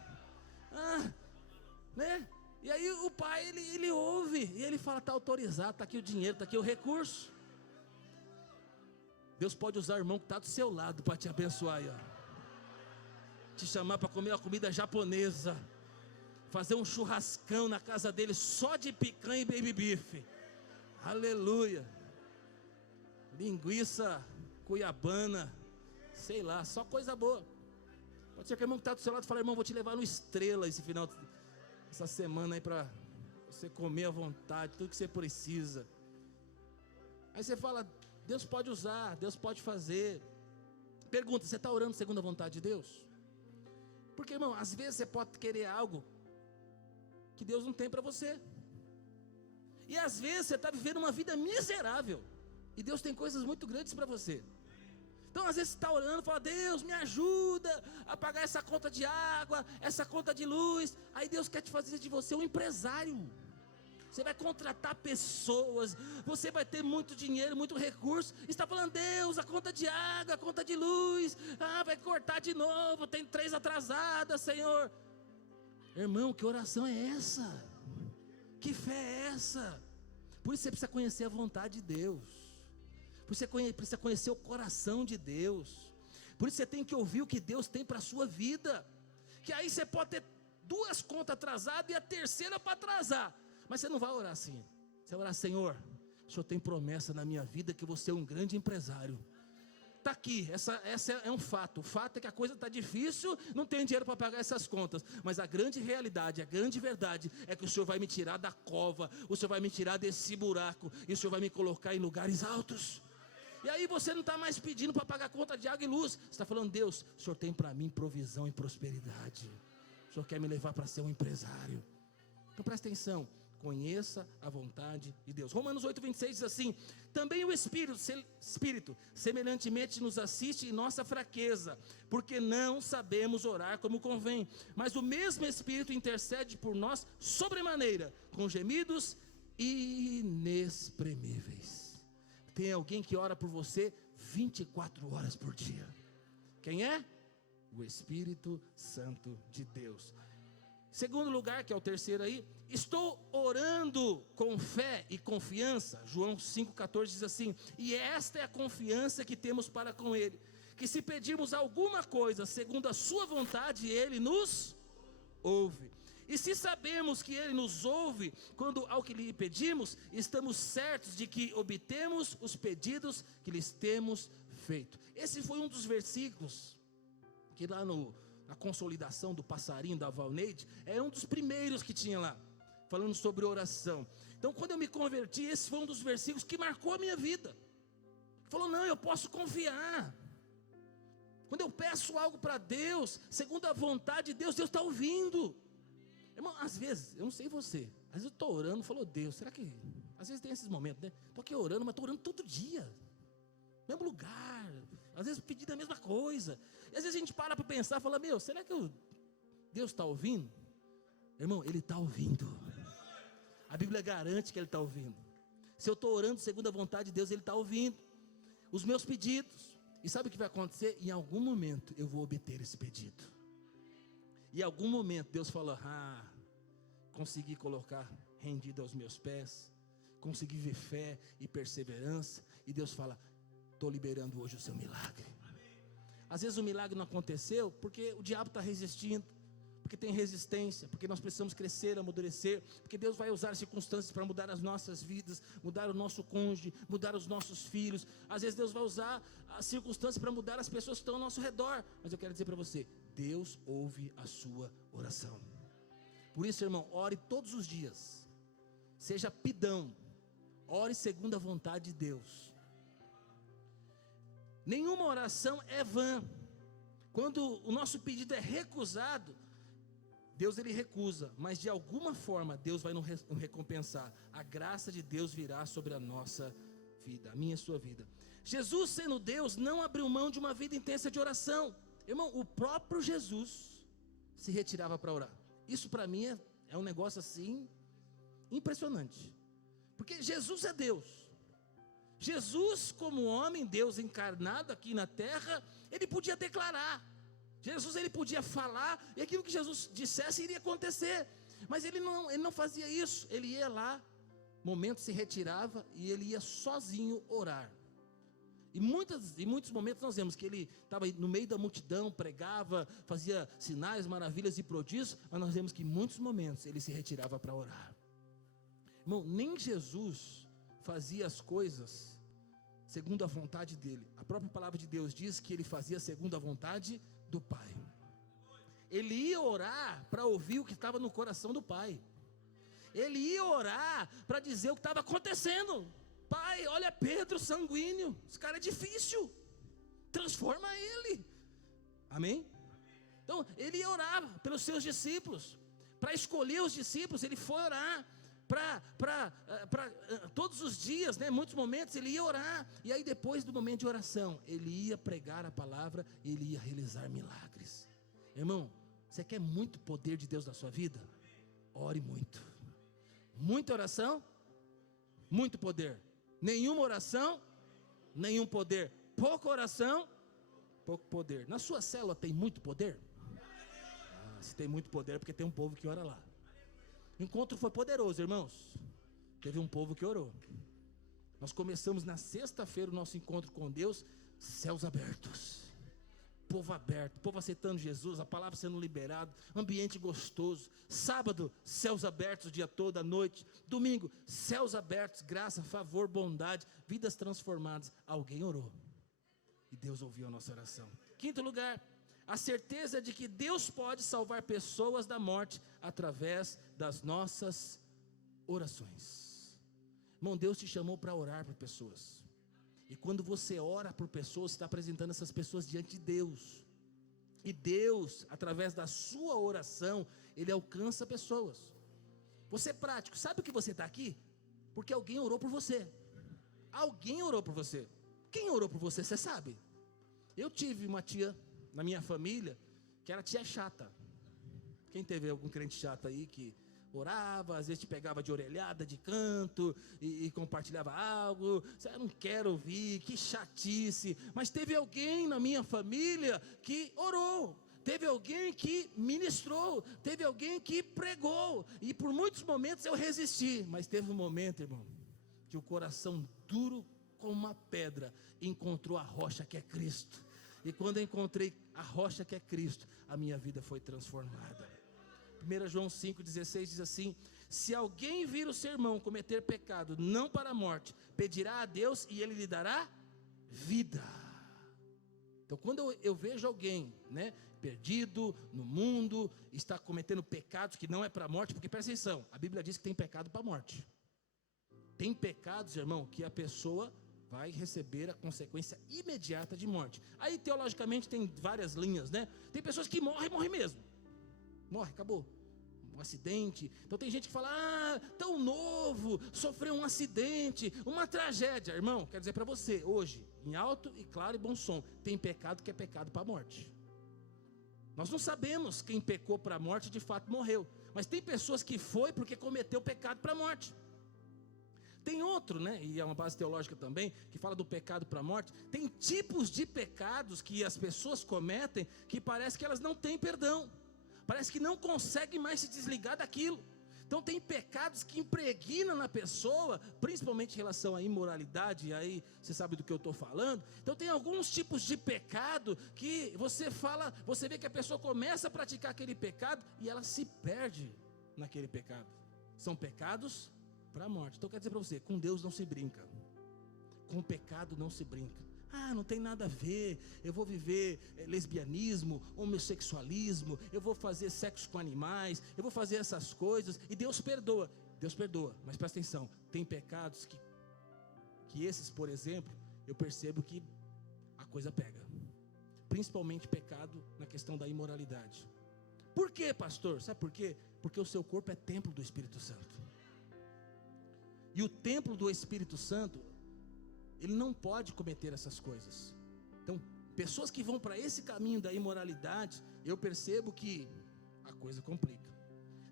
Né? E aí o pai, ele ouve, e ele fala, está autorizado, está aqui o dinheiro, está aqui o recurso. Deus pode usar o irmão que está do seu lado para te abençoar aí, ó. Te chamar para comer uma comida japonesa, fazer um churrascão na casa dele só de picanha e baby beef. Aleluia. Linguiça cuiabana, sei lá, só coisa boa. Pode ser que o irmão que está do seu lado fale, irmão, vou te levar no Estrela essa semana aí para você comer à vontade, tudo que você precisa. Aí você fala, Deus pode usar, Deus pode fazer. Pergunta, você está orando segundo a vontade de Deus? Porque, irmão, às vezes você pode querer algo que Deus não tem para você. E às vezes você está vivendo uma vida miserável, e Deus tem coisas muito grandes para você. Então às vezes você está orando e fala: Deus, me ajuda a pagar essa conta de água, essa conta de luz. Aí Deus quer te fazer de você um empresário. Você vai contratar pessoas, você vai ter muito dinheiro, muito recurso. E está falando: Deus, a conta de água, a conta de luz, vai cortar de novo, tem 3 atrasadas, Senhor. Irmão, que oração é essa? Que fé é essa? Por isso você precisa conhecer a vontade de Deus. Por isso você precisa conhecer o coração de Deus. Por isso você tem que ouvir o que Deus tem para a sua vida. Que aí você pode ter 2 contas atrasadas e a terceira para atrasar. Mas você não vai orar assim. Você vai orar: Senhor, o Senhor tem promessa na minha vida que eu vou ser um grande empresário. Está aqui, essa é um fato. O fato é que a coisa está difícil, não tenho dinheiro para pagar essas contas. Mas a grande realidade, a grande verdade é que o Senhor vai me tirar da cova, o Senhor vai me tirar desse buraco, e o Senhor vai me colocar em lugares altos. E aí você não está mais pedindo para pagar conta de água e luz. Você está falando: Deus, o Senhor tem para mim provisão e prosperidade. O Senhor quer me levar para ser um empresário. Então presta atenção. Conheça a vontade de Deus. Romanos 8:26 diz assim: também o Espírito semelhantemente nos assiste em nossa fraqueza, porque não sabemos orar como convém, mas o mesmo Espírito intercede por nós sobremaneira, com gemidos inexprimíveis. Tem alguém que ora por você 24 horas por dia. Quem é? O Espírito Santo de Deus. Segundo lugar, que é o terceiro aí: estou orando com fé e confiança. João 5,14 diz assim: e esta é a confiança que temos para com Ele, que se pedirmos alguma coisa segundo a sua vontade, Ele nos ouve. E se sabemos que Ele nos ouve quando ao que lhe pedimos, estamos certos de que obtemos os pedidos que lhes temos feito. Esse foi um dos versículos que lá na consolidação do passarinho da Valneide, é um dos primeiros que tinha lá, falando sobre oração. Então quando eu me converti, esse foi um dos versículos que marcou a minha vida. Falou: não, eu posso confiar. Quando eu peço algo para Deus, segundo a vontade de Deus, Deus está ouvindo. Irmão, às vezes, eu não sei você, às vezes eu estou orando, falou: Deus, será que... Às vezes tem esses momentos, né? Estou aqui orando, mas estou orando todo dia, mesmo lugar, às vezes pedindo a mesma coisa. E às vezes a gente para pensar e fala: meu, será que Deus está ouvindo? Irmão, Ele está ouvindo. A Bíblia garante que Ele está ouvindo. Se eu estou orando segundo a vontade de Deus, Ele está ouvindo os meus pedidos. E sabe o que vai acontecer? Em algum momento eu vou obter esse pedido. Em algum momento Deus fala: consegui colocar rendido aos meus pés, consegui ver fé e perseverança. E Deus fala: estou liberando hoje o seu milagre. Às vezes o milagre não aconteceu porque o diabo está resistindo, porque tem resistência, porque nós precisamos crescer, amadurecer, porque Deus vai usar circunstâncias para mudar as nossas vidas, mudar o nosso cônjuge, mudar os nossos filhos. Às vezes Deus vai usar as circunstâncias para mudar as pessoas que estão ao nosso redor. Mas eu quero dizer para você: Deus ouve a sua oração. Por isso, irmão, ore todos os dias, seja pidão, ore segundo a vontade de Deus. Nenhuma oração é vã. Quando o nosso pedido é recusado, Deus ele recusa, mas de alguma forma Deus vai nos recompensar. A graça de Deus virá sobre a nossa vida, a minha e a sua vida. Jesus, sendo Deus, não abriu mão de uma vida intensa de oração. Irmão, o próprio Jesus se retirava para orar. Isso para mim é um negócio assim impressionante, porque Jesus é Deus. Jesus, como homem, Deus encarnado aqui na terra, ele podia declarar. Jesus ele podia falar, e aquilo que Jesus dissesse iria acontecer. Mas ele não fazia isso. Ele ia lá, momentos se retirava, e ele ia sozinho orar. E muitos momentos nós vemos que ele estava no meio da multidão, pregava, fazia sinais, maravilhas e prodígios. Mas nós vemos que em muitos momentos ele se retirava para orar. Irmão, nem Jesus fazia as coisas segundo a vontade dele. A própria palavra de Deus diz que ele fazia segundo a vontade do Pai. Ele ia orar para ouvir o que estava no coração do Pai. Ele ia orar para dizer o que estava acontecendo. Pai, olha Pedro sanguíneo, esse cara é difícil, transforma ele. Amém? Então, ele ia orar pelos seus discípulos. Para escolher os discípulos, ele foi orar. Para todos os dias, né, muitos momentos ele ia orar, e aí depois do momento de oração, ele ia pregar a palavra, ele ia realizar milagres. Irmão, você quer muito poder de Deus na sua vida? Ore muito. Muita oração, muito poder. Nenhuma oração, nenhum poder. Pouca oração, pouco poder. Na sua célula tem muito poder? Se tem muito poder é porque tem um povo que ora lá. O encontro foi poderoso, irmãos. Teve um povo que orou. Nós começamos na sexta-feira o nosso encontro com Deus, céus abertos, povo aberto, povo aceitando Jesus, a palavra sendo liberada, ambiente gostoso. Sábado, céus abertos o dia todo, à noite. Domingo, céus abertos, graça, favor, bondade, vidas transformadas. Alguém orou e Deus ouviu a nossa oração. Quinto lugar, a certeza de que Deus pode salvar pessoas da morte através das nossas orações. Irmão, Deus te chamou para orar por pessoas. E quando você ora por pessoas, você está apresentando essas pessoas diante de Deus. E Deus, através da sua oração, Ele alcança pessoas. Você é prático, sabe o que você está aqui? Porque alguém orou por você. Alguém orou por você. Quem orou por você, você sabe? Eu tive uma tia na minha família, que era tia chata. Quem teve algum crente chato aí que orava, às vezes te pegava de orelhada, de canto, e compartilhava algo, eu não quero ouvir, que chatice. Mas teve alguém na minha família que orou, teve alguém que ministrou, teve alguém que pregou, e por muitos momentos eu resisti, mas teve um momento, irmão, que o coração duro como uma pedra encontrou a rocha que é Cristo. E quando eu encontrei a rocha que é Cristo, a minha vida foi transformada. 1 João 5,16 diz assim: se alguém vir o seu irmão cometer pecado, não para a morte, pedirá a Deus e Ele lhe dará vida. Então quando eu vejo alguém, né, perdido no mundo, está cometendo pecados que não é para a morte, porque presta atenção, a Bíblia diz que tem pecado para a morte. Tem pecados, irmão, que a pessoa vai receber a consequência imediata de morte. Aí teologicamente tem várias linhas, né? Tem pessoas que morrem mesmo. Morre, acabou. Um acidente. Então tem gente que fala, tão novo, sofreu um acidente, uma tragédia. Irmão, quero dizer para você, hoje, em alto e claro e bom som, tem pecado que é pecado para a morte. Nós não sabemos quem pecou para a morte de fato morreu, mas tem pessoas que foi porque cometeu pecado para a morte. Tem outro, né, e é uma base teológica também, que fala do pecado para a morte. Tem tipos de pecados que as pessoas cometem que parece que elas não têm perdão. Parece que não conseguem mais se desligar daquilo. Então tem pecados que impregnam na pessoa, principalmente em relação à imoralidade, e aí você sabe do que eu estou falando. Então tem alguns tipos de pecado que você fala, você vê que a pessoa começa a praticar aquele pecado e ela se perde naquele pecado. São pecados para a morte. Então quer dizer para você, com Deus não se brinca, com o pecado não se brinca. Não tem nada a ver, eu vou viver lesbianismo, homossexualismo, eu vou fazer sexo com animais, eu vou fazer essas coisas, e Deus perdoa, mas presta atenção, tem pecados que esses, por exemplo, eu percebo que a coisa pega, principalmente pecado na questão da imoralidade. Por quê, pastor? Sabe por quê? Porque o seu corpo é templo do Espírito Santo, e o templo do Espírito Santo, ele não pode cometer essas coisas. Então, pessoas que vão para esse caminho da imoralidade, eu percebo que a coisa complica.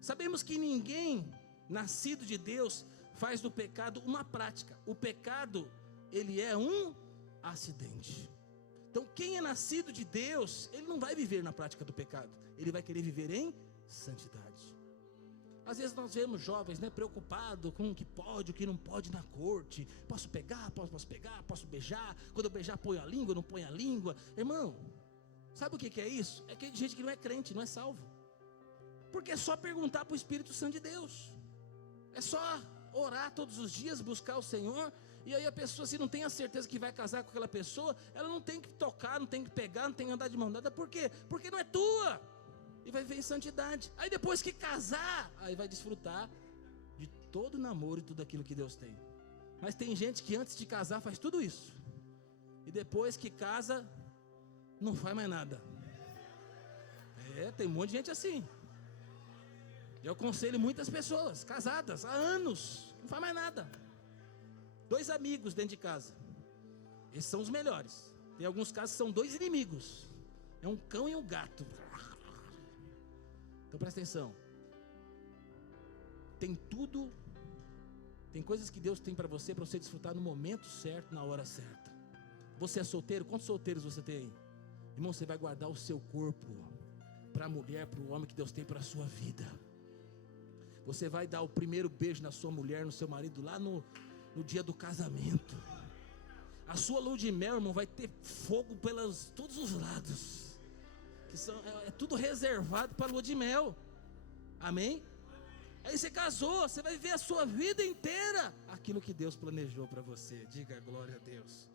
Sabemos que ninguém nascido de Deus faz do pecado uma prática. O pecado, ele é um acidente. Então, quem é nascido de Deus, ele não vai viver na prática do pecado, ele vai querer viver em santidade. Às vezes nós vemos jovens, né, preocupados com o que pode, o que não pode na corte. Posso pegar, posso pegar, posso beijar. Quando eu beijar, ponho a língua, não ponho a língua. Irmão, sabe o que é isso? É que tem gente que não é crente, não é salvo. Porque é só perguntar para o Espírito Santo de Deus. É só orar todos os dias, buscar o Senhor. E aí a pessoa, se não tem a certeza que vai casar com aquela pessoa, ela não tem que tocar, não tem que pegar, não tem que andar de mão dada. Por quê? Porque não é tua. E vai viver em santidade. Aí depois que casar, aí vai desfrutar de todo o namoro e tudo aquilo que Deus tem. Mas tem gente que antes de casar faz tudo isso, e depois que casa, não faz mais nada. Tem um monte de gente assim. Eu aconselho muitas pessoas casadas há anos, não faz mais nada. 2 amigos dentro de casa, esses são os melhores. Tem alguns casos que são 2 inimigos, é um cão e um gato. Então presta atenção. Tem tudo, tem coisas que Deus tem para você desfrutar no momento certo, na hora certa. Você é solteiro? Quantos solteiros você tem aí? Irmão, você vai guardar o seu corpo para a mulher, para o homem que Deus tem para a sua vida. Você vai dar o primeiro beijo na sua mulher, no seu marido, lá no dia do casamento. A sua lua de mel, irmão, vai ter fogo pelos todos os lados. É tudo reservado para a lua de mel. Amém? Aí você casou, você vai ver a sua vida inteira aquilo que Deus planejou para você. Diga glória a Deus.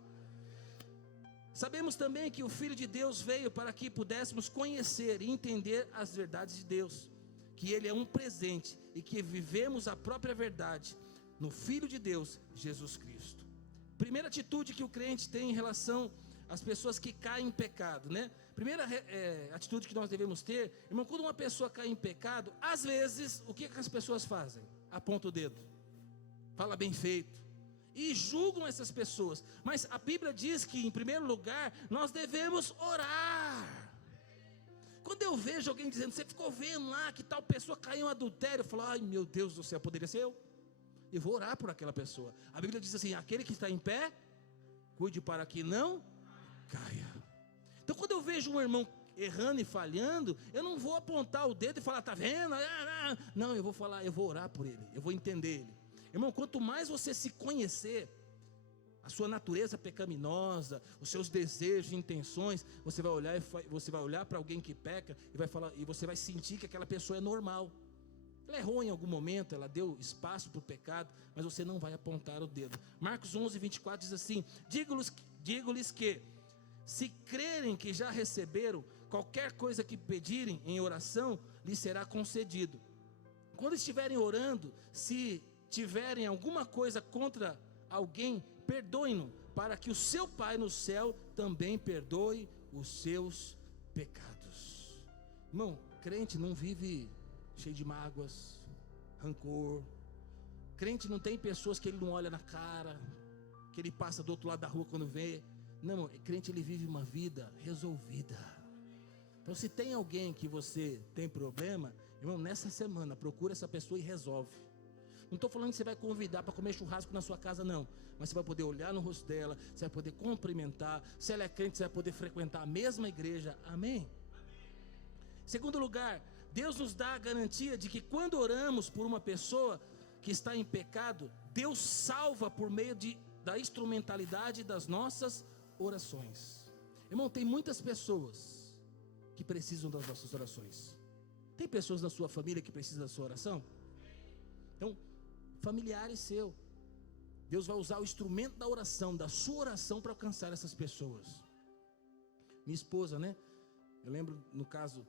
Sabemos também que o Filho de Deus veio para que pudéssemos conhecer e entender as verdades de Deus, que Ele é um presente e que vivemos a própria verdade no Filho de Deus, Jesus Cristo. Primeira atitude que o crente tem em relação às pessoas que caem em pecado, né? Primeira atitude que nós devemos ter, irmão, quando uma pessoa cai em pecado, às vezes, o que as pessoas fazem? Aponta o dedo, fala bem feito, e julgam essas pessoas. Mas a Bíblia diz que, em primeiro lugar, nós devemos orar. Quando eu vejo alguém dizendo, você ficou vendo lá que tal pessoa caiu em adultério, eu falo, ai meu Deus do céu, poderia ser eu. Eu vou orar por aquela pessoa. A Bíblia diz assim, aquele que está em pé, cuide para que não caia. Então quando eu vejo um irmão errando e falhando, eu não vou apontar o dedo e falar, está vendo? Não, eu vou falar, eu vou orar por ele, eu vou entender ele. Irmão, quanto mais você se conhecer, a sua natureza pecaminosa, os seus desejos e intenções, você vai olhar para alguém que peca e vai falar, e você vai sentir que aquela pessoa é normal. Ela errou em algum momento, ela deu espaço para o pecado, mas você não vai apontar o dedo. Marcos 11:24 diz assim, digo-lhes que, se crerem que já receberam, qualquer coisa que pedirem em oração, lhes será concedido. Quando estiverem orando, se tiverem alguma coisa contra alguém, perdoem-no, para que o seu Pai no céu também perdoe os seus pecados. Irmão, crente não vive cheio de mágoas, rancor. Crente não tem pessoas que ele não olha na cara, que ele passa do outro lado da rua quando vê. Não, irmão, crente ele vive uma vida resolvida. Então se tem alguém que você tem problema, irmão, nessa semana procura essa pessoa e resolve. Não estou falando que você vai convidar para comer churrasco na sua casa, não. Mas você vai poder olhar no rosto dela, você vai poder cumprimentar. Se ela é crente, você vai poder frequentar a mesma igreja. Amém? Segundo lugar, Deus nos dá a garantia de que quando oramos por uma pessoa que está em pecado, Deus salva por meio da instrumentalidade das nossas orações. Irmão, tem muitas pessoas que precisam das nossas orações. Tem pessoas na sua família que precisam da sua oração? Então, familiares seu, Deus vai usar o instrumento da oração, da sua oração, para alcançar essas pessoas. Minha esposa, né? Eu lembro no caso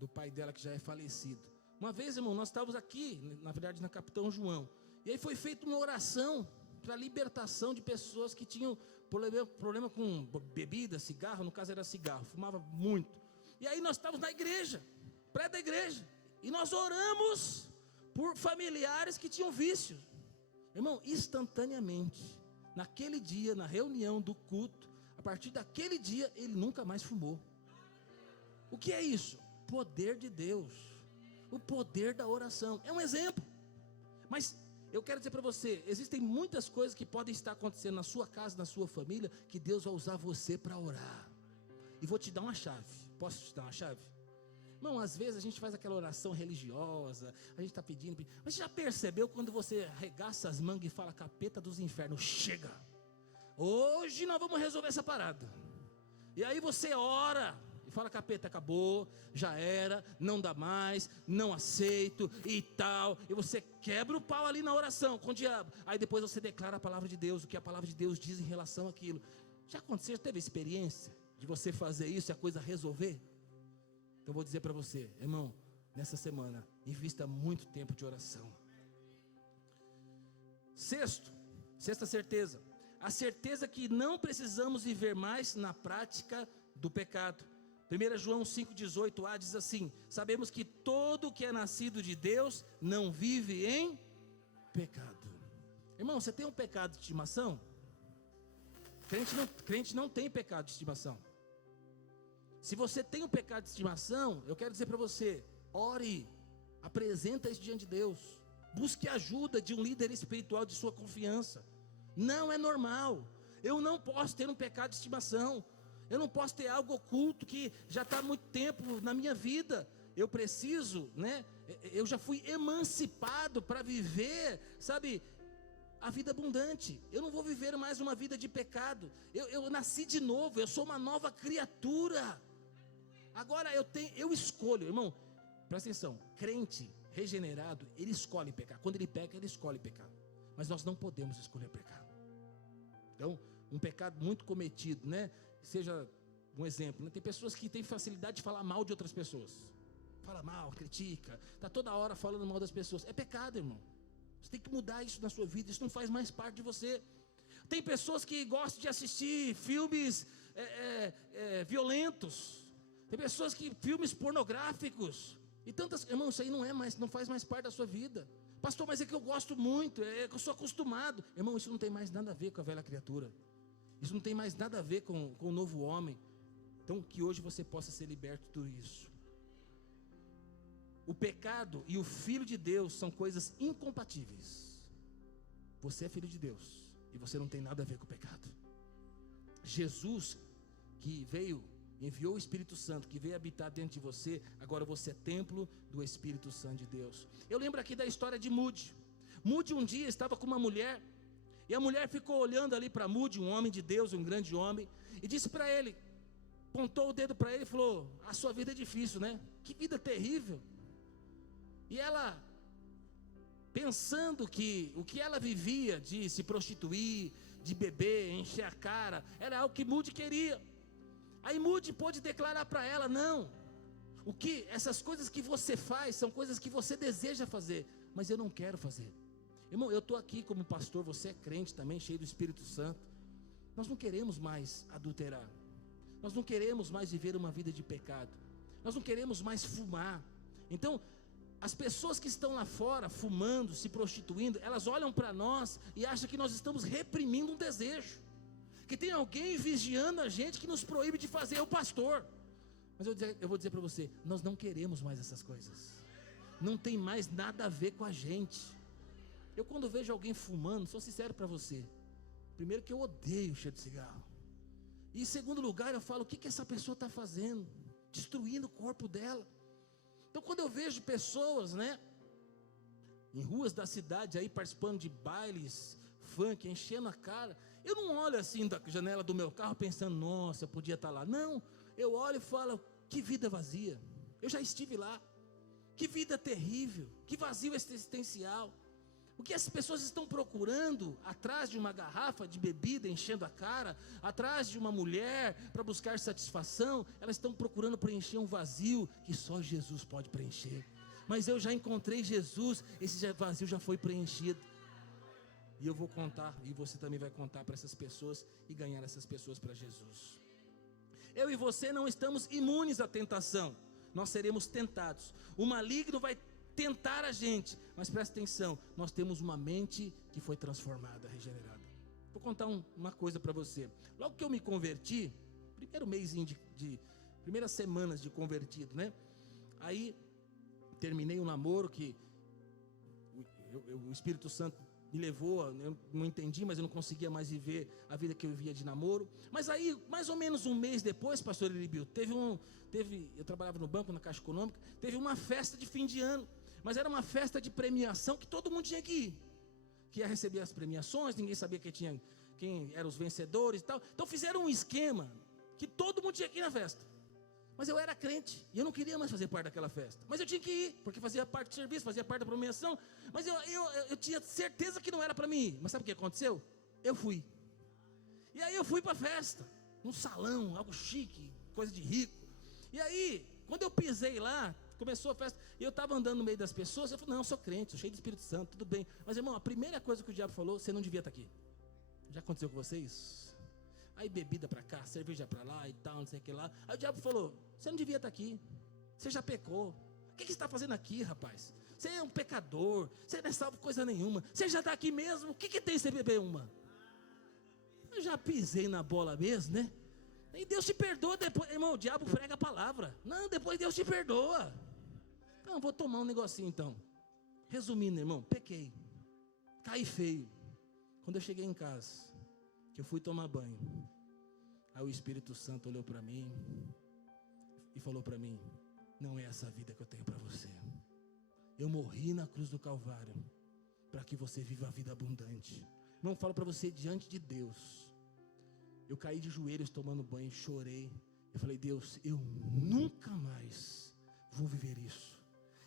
do pai dela que já é falecido. Uma vez, irmão, nós estávamos aqui, na verdade na Capitão João, e aí foi feita uma oração para a libertação de pessoas que tinham problema com bebida, cigarro, no caso era cigarro, fumava muito. E aí nós estávamos na igreja, pré da igreja, e nós oramos por familiares que tinham vício. Irmão, instantaneamente, naquele dia, na reunião do culto, a partir daquele dia, ele nunca mais fumou. O que é isso? Poder de Deus, o poder da oração, é um exemplo. Mas eu quero dizer para você, existem muitas coisas que podem estar acontecendo na sua casa, na sua família, que Deus vai usar você para orar. E vou te dar uma chave. Posso te dar uma chave? Irmão, às vezes a gente faz aquela oração religiosa, a gente está pedindo, mas você já percebeu quando você arregaça as mangas e fala, capeta dos infernos, chega, hoje nós vamos resolver essa parada. E aí você ora e fala, capeta, acabou, já era, não dá mais, não aceito e tal, e você quebra o pau ali na oração com o diabo. Aí depois você declara a palavra de Deus, o que a palavra de Deus diz em relação àquilo. Já aconteceu, teve experiência de você fazer isso e a coisa resolver? Então eu vou dizer para você, irmão, nessa semana, invista muito tempo de oração. Sexta certeza, a certeza que não precisamos viver mais na prática do pecado, 1 João 5,18a diz assim: sabemos que todo que é nascido de Deus não vive em pecado. Irmão, você tem um pecado de estimação? Crente não tem pecado de estimação. Se você tem um pecado de estimação, eu quero dizer para você: ore, apresenta isso diante de Deus, busque ajuda de um líder espiritual de sua confiança. Não é normal. Eu não posso ter um pecado de estimação. Eu não posso ter algo oculto que já está há muito tempo na minha vida. Eu preciso, eu já fui emancipado para viver, sabe, a vida abundante. Eu não vou viver mais uma vida de pecado. Eu nasci de novo, eu sou uma nova criatura. Agora eu escolho, irmão, presta atenção, crente regenerado, ele escolhe pecar. Quando ele peca, ele escolhe pecar. Mas nós não podemos escolher pecar. Então, um pecado muito cometido, seja um exemplo, tem pessoas que têm facilidade de falar mal de outras pessoas. Fala mal, critica, está toda hora falando mal das pessoas. É pecado, irmão. Você tem que mudar isso na sua vida, isso não faz mais parte de você. Tem pessoas que gostam de assistir filmes violentos. Tem pessoas que filmes pornográficos. E tantas, irmão, isso aí não faz mais parte da sua vida. Pastor, mas é que eu gosto muito, é que eu sou acostumado. Irmão, isso não tem mais nada a ver com a velha criatura. Isso não tem mais nada a ver com o novo homem. Então, que hoje você possa ser liberto de tudo isso. O pecado e o Filho de Deus são coisas incompatíveis. Você é filho de Deus e você não tem nada a ver com o pecado. Jesus, que enviou o Espírito Santo, que veio habitar dentro de você, agora você é templo do Espírito Santo de Deus. Eu lembro aqui da história de Moody. Moody um dia estava com uma mulher, e a mulher ficou olhando ali para Moody, um homem de Deus, um grande homem, e disse para ele, apontou o dedo para ele e falou: a sua vida é difícil, né? Que vida terrível. E ela, pensando que o que ela vivia de se prostituir, de beber, encher a cara, era algo que Moody queria. Aí Moody pôde declarar para ela: não, essas coisas que você faz são coisas que você deseja fazer, mas eu não quero fazer. Irmão, eu estou aqui como pastor, você é crente também, cheio do Espírito Santo. Nós não queremos mais adulterar, nós não queremos mais viver uma vida de pecado, nós não queremos mais fumar. Então, as pessoas que estão lá fora fumando, se prostituindo, elas olham para nós e acham que nós estamos reprimindo um desejo, que tem alguém vigiando a gente que nos proíbe de fazer, é o pastor. Mas eu vou dizer para você, nós não queremos mais essas coisas, não tem mais nada a ver com a gente. Eu quando vejo alguém fumando, sou sincero para você, primeiro que eu odeio o cheiro de cigarro, e em segundo lugar eu falo, o que essa pessoa está fazendo? Destruindo o corpo dela. Então quando eu vejo pessoas, em ruas da cidade aí participando de bailes, funk, enchendo a cara, eu não olho assim da janela do meu carro pensando, nossa, eu podia estar lá. Não, eu olho e falo, que vida vazia, eu já estive lá, que vida terrível, que vazio existencial. O que as pessoas estão procurando atrás de uma garrafa de bebida enchendo a cara, atrás de uma mulher para buscar satisfação, elas estão procurando preencher um vazio que só Jesus pode preencher. Mas eu já encontrei Jesus, esse vazio já foi preenchido. E eu vou contar, e você também vai contar para essas pessoas e ganhar essas pessoas para Jesus. Eu e você não estamos imunes à tentação, nós seremos tentados. O maligno vai tentar a gente, mas presta atenção, nós temos uma mente que foi transformada, regenerada. Vou contar uma coisa para você. Logo que eu me converti, primeiro mêsinho primeiras semanas de convertido, aí terminei um namoro que o Espírito Santo me levou, eu não entendi, mas eu não conseguia mais viver a vida que eu vivia de namoro. Mas aí, mais ou menos um mês depois, pastor Elibio, eu trabalhava no banco, na Caixa Econômica, teve uma festa de fim de ano, mas era uma festa de premiação que todo mundo tinha que ir, que ia receber as premiações, ninguém sabia quem eram os vencedores e tal. Então fizeram um esquema que todo mundo tinha que ir na festa. Mas eu era crente e eu não queria mais fazer parte daquela festa, mas eu tinha que ir, porque fazia parte do serviço, fazia parte da premiação. Mas eu tinha certeza que não era para mim ir. Mas sabe o que aconteceu? Eu fui. E aí eu fui para a festa, num salão, algo chique, coisa de rico. E aí, quando eu pisei lá, começou a festa, e eu estava andando no meio das pessoas, eu falei, não, eu sou crente, sou cheio do Espírito Santo, tudo bem. Mas irmão, a primeira coisa que o diabo falou, você não devia estar aqui. Já aconteceu com vocês? Aí bebida para cá, cerveja para lá e tal, não sei o que lá. Aí o diabo falou: você não devia estar aqui, você já pecou. O que você está fazendo aqui, rapaz? Você é um pecador, você não é salvo coisa nenhuma. Você já está aqui mesmo, o que tem você beber uma? Eu já pisei na bola mesmo, né? E Deus te perdoa depois. Irmão, o diabo prega a palavra. Não, depois Deus te perdoa. Não, vou tomar um negocinho então. Resumindo, irmão, pequei, caí feio. Quando eu cheguei em casa, que eu fui tomar banho, aí o Espírito Santo olhou para mim e falou para mim: não é essa vida que eu tenho para você. Eu morri na cruz do Calvário para que você viva a vida abundante. Irmão, eu falo para você diante de Deus. Eu caí de joelhos tomando banho, chorei. Eu falei: Deus, eu nunca mais vou viver isso.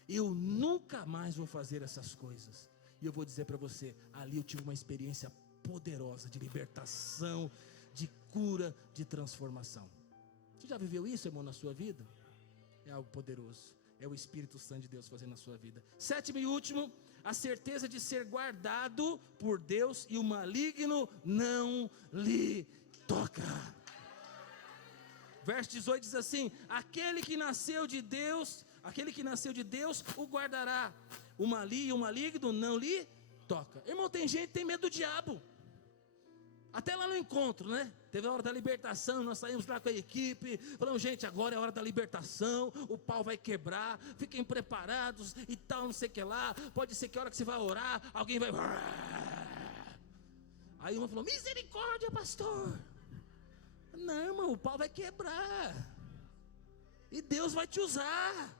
Eu nunca mais vou fazer essas coisas. E eu vou dizer para você, ali eu tive uma experiência poderosa de libertação, de cura, de transformação. Você já viveu isso, irmão, na sua vida? É algo poderoso. É o Espírito Santo de Deus fazendo na sua vida. Sétimo e último, a certeza de ser guardado por Deus e o maligno não lhe toca. Verso 18 diz assim: aquele que nasceu de Deus o guardará. O maligno não lhe toca. Irmão, tem gente que tem medo do diabo. Até lá no encontro, né? Teve a hora da libertação, nós saímos lá com a equipe, falamos: gente, agora é a hora da libertação, o pau vai quebrar, fiquem preparados e tal, não sei o que lá. Pode ser que a hora que você vai orar, alguém vai... Aí uma falou: misericórdia, pastor. Não, irmão, o pau vai quebrar e Deus vai te usar.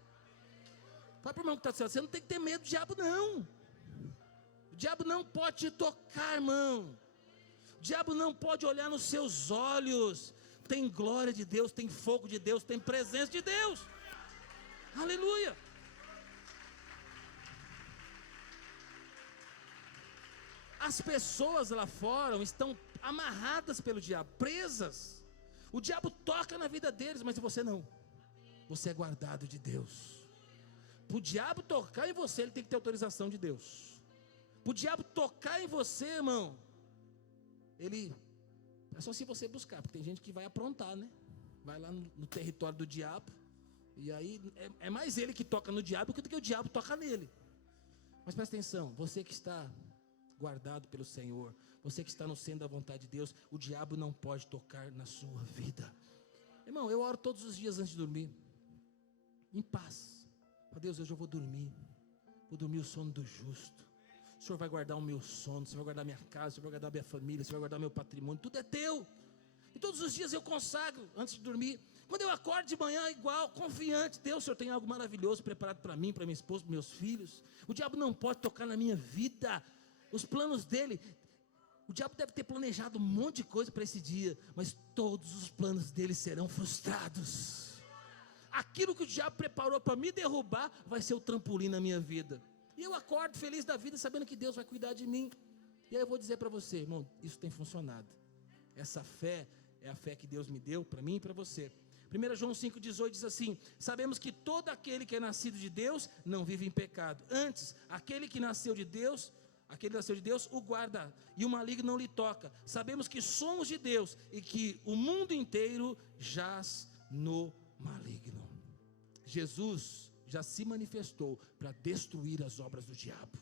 Fala para o irmão que está dizendo: você não tem que ter medo do diabo, não. O diabo não pode te tocar, irmão. O diabo não pode olhar nos seus olhos. Tem glória de Deus, tem fogo de Deus, tem presença de Deus. Aleluia. As pessoas lá fora estão amarradas pelo diabo, presas. O diabo toca na vida deles, mas você não. Você é guardado de Deus. Para o diabo tocar em você, ele tem que ter autorização de Deus. Para o diabo tocar em você, irmão, ele, é só se você buscar, porque tem gente que vai aprontar, né? Vai lá no território do diabo, e aí é mais ele que toca no diabo do que o diabo toca nele. Mas presta atenção, você que está guardado pelo Senhor, você que está no centro da vontade de Deus, o diabo não pode tocar na sua vida. Irmão, eu oro todos os dias antes de dormir, em paz. Deus, hoje eu vou dormir o sono do justo. O Senhor vai guardar o meu sono, o Senhor vai guardar minha casa, o Senhor vai guardar minha família, o Senhor vai guardar meu patrimônio, tudo é teu. E todos os dias eu consagro antes de dormir. Quando eu acordo de manhã, igual, confiante: Deus, o Senhor tem algo maravilhoso preparado para mim, para minha esposa, para meus filhos. O diabo não pode tocar na minha vida. Os planos dele, o diabo deve ter planejado um monte de coisa para esse dia, mas todos os planos dele serão frustrados. Aquilo que o diabo preparou para me derrubar vai ser o trampolim na minha vida. E eu acordo feliz da vida, sabendo que Deus vai cuidar de mim. E aí eu vou dizer para você, irmão, isso tem funcionado. Essa fé é a fé que Deus me deu para mim e para você. 1 João 5,18 diz assim: sabemos que todo aquele que é nascido de Deus não vive em pecado. Antes, aquele que nasceu de Deus o guarda, e o maligno não lhe toca. Sabemos que somos de Deus e que o mundo inteiro jaz no maligno. Jesus já se manifestou para destruir as obras do diabo.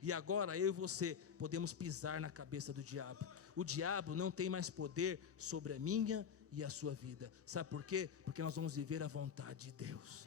E agora eu e você podemos pisar na cabeça do diabo. O diabo não tem mais poder sobre a minha e a sua vida. Sabe por quê? Porque nós vamos viver a vontade de Deus.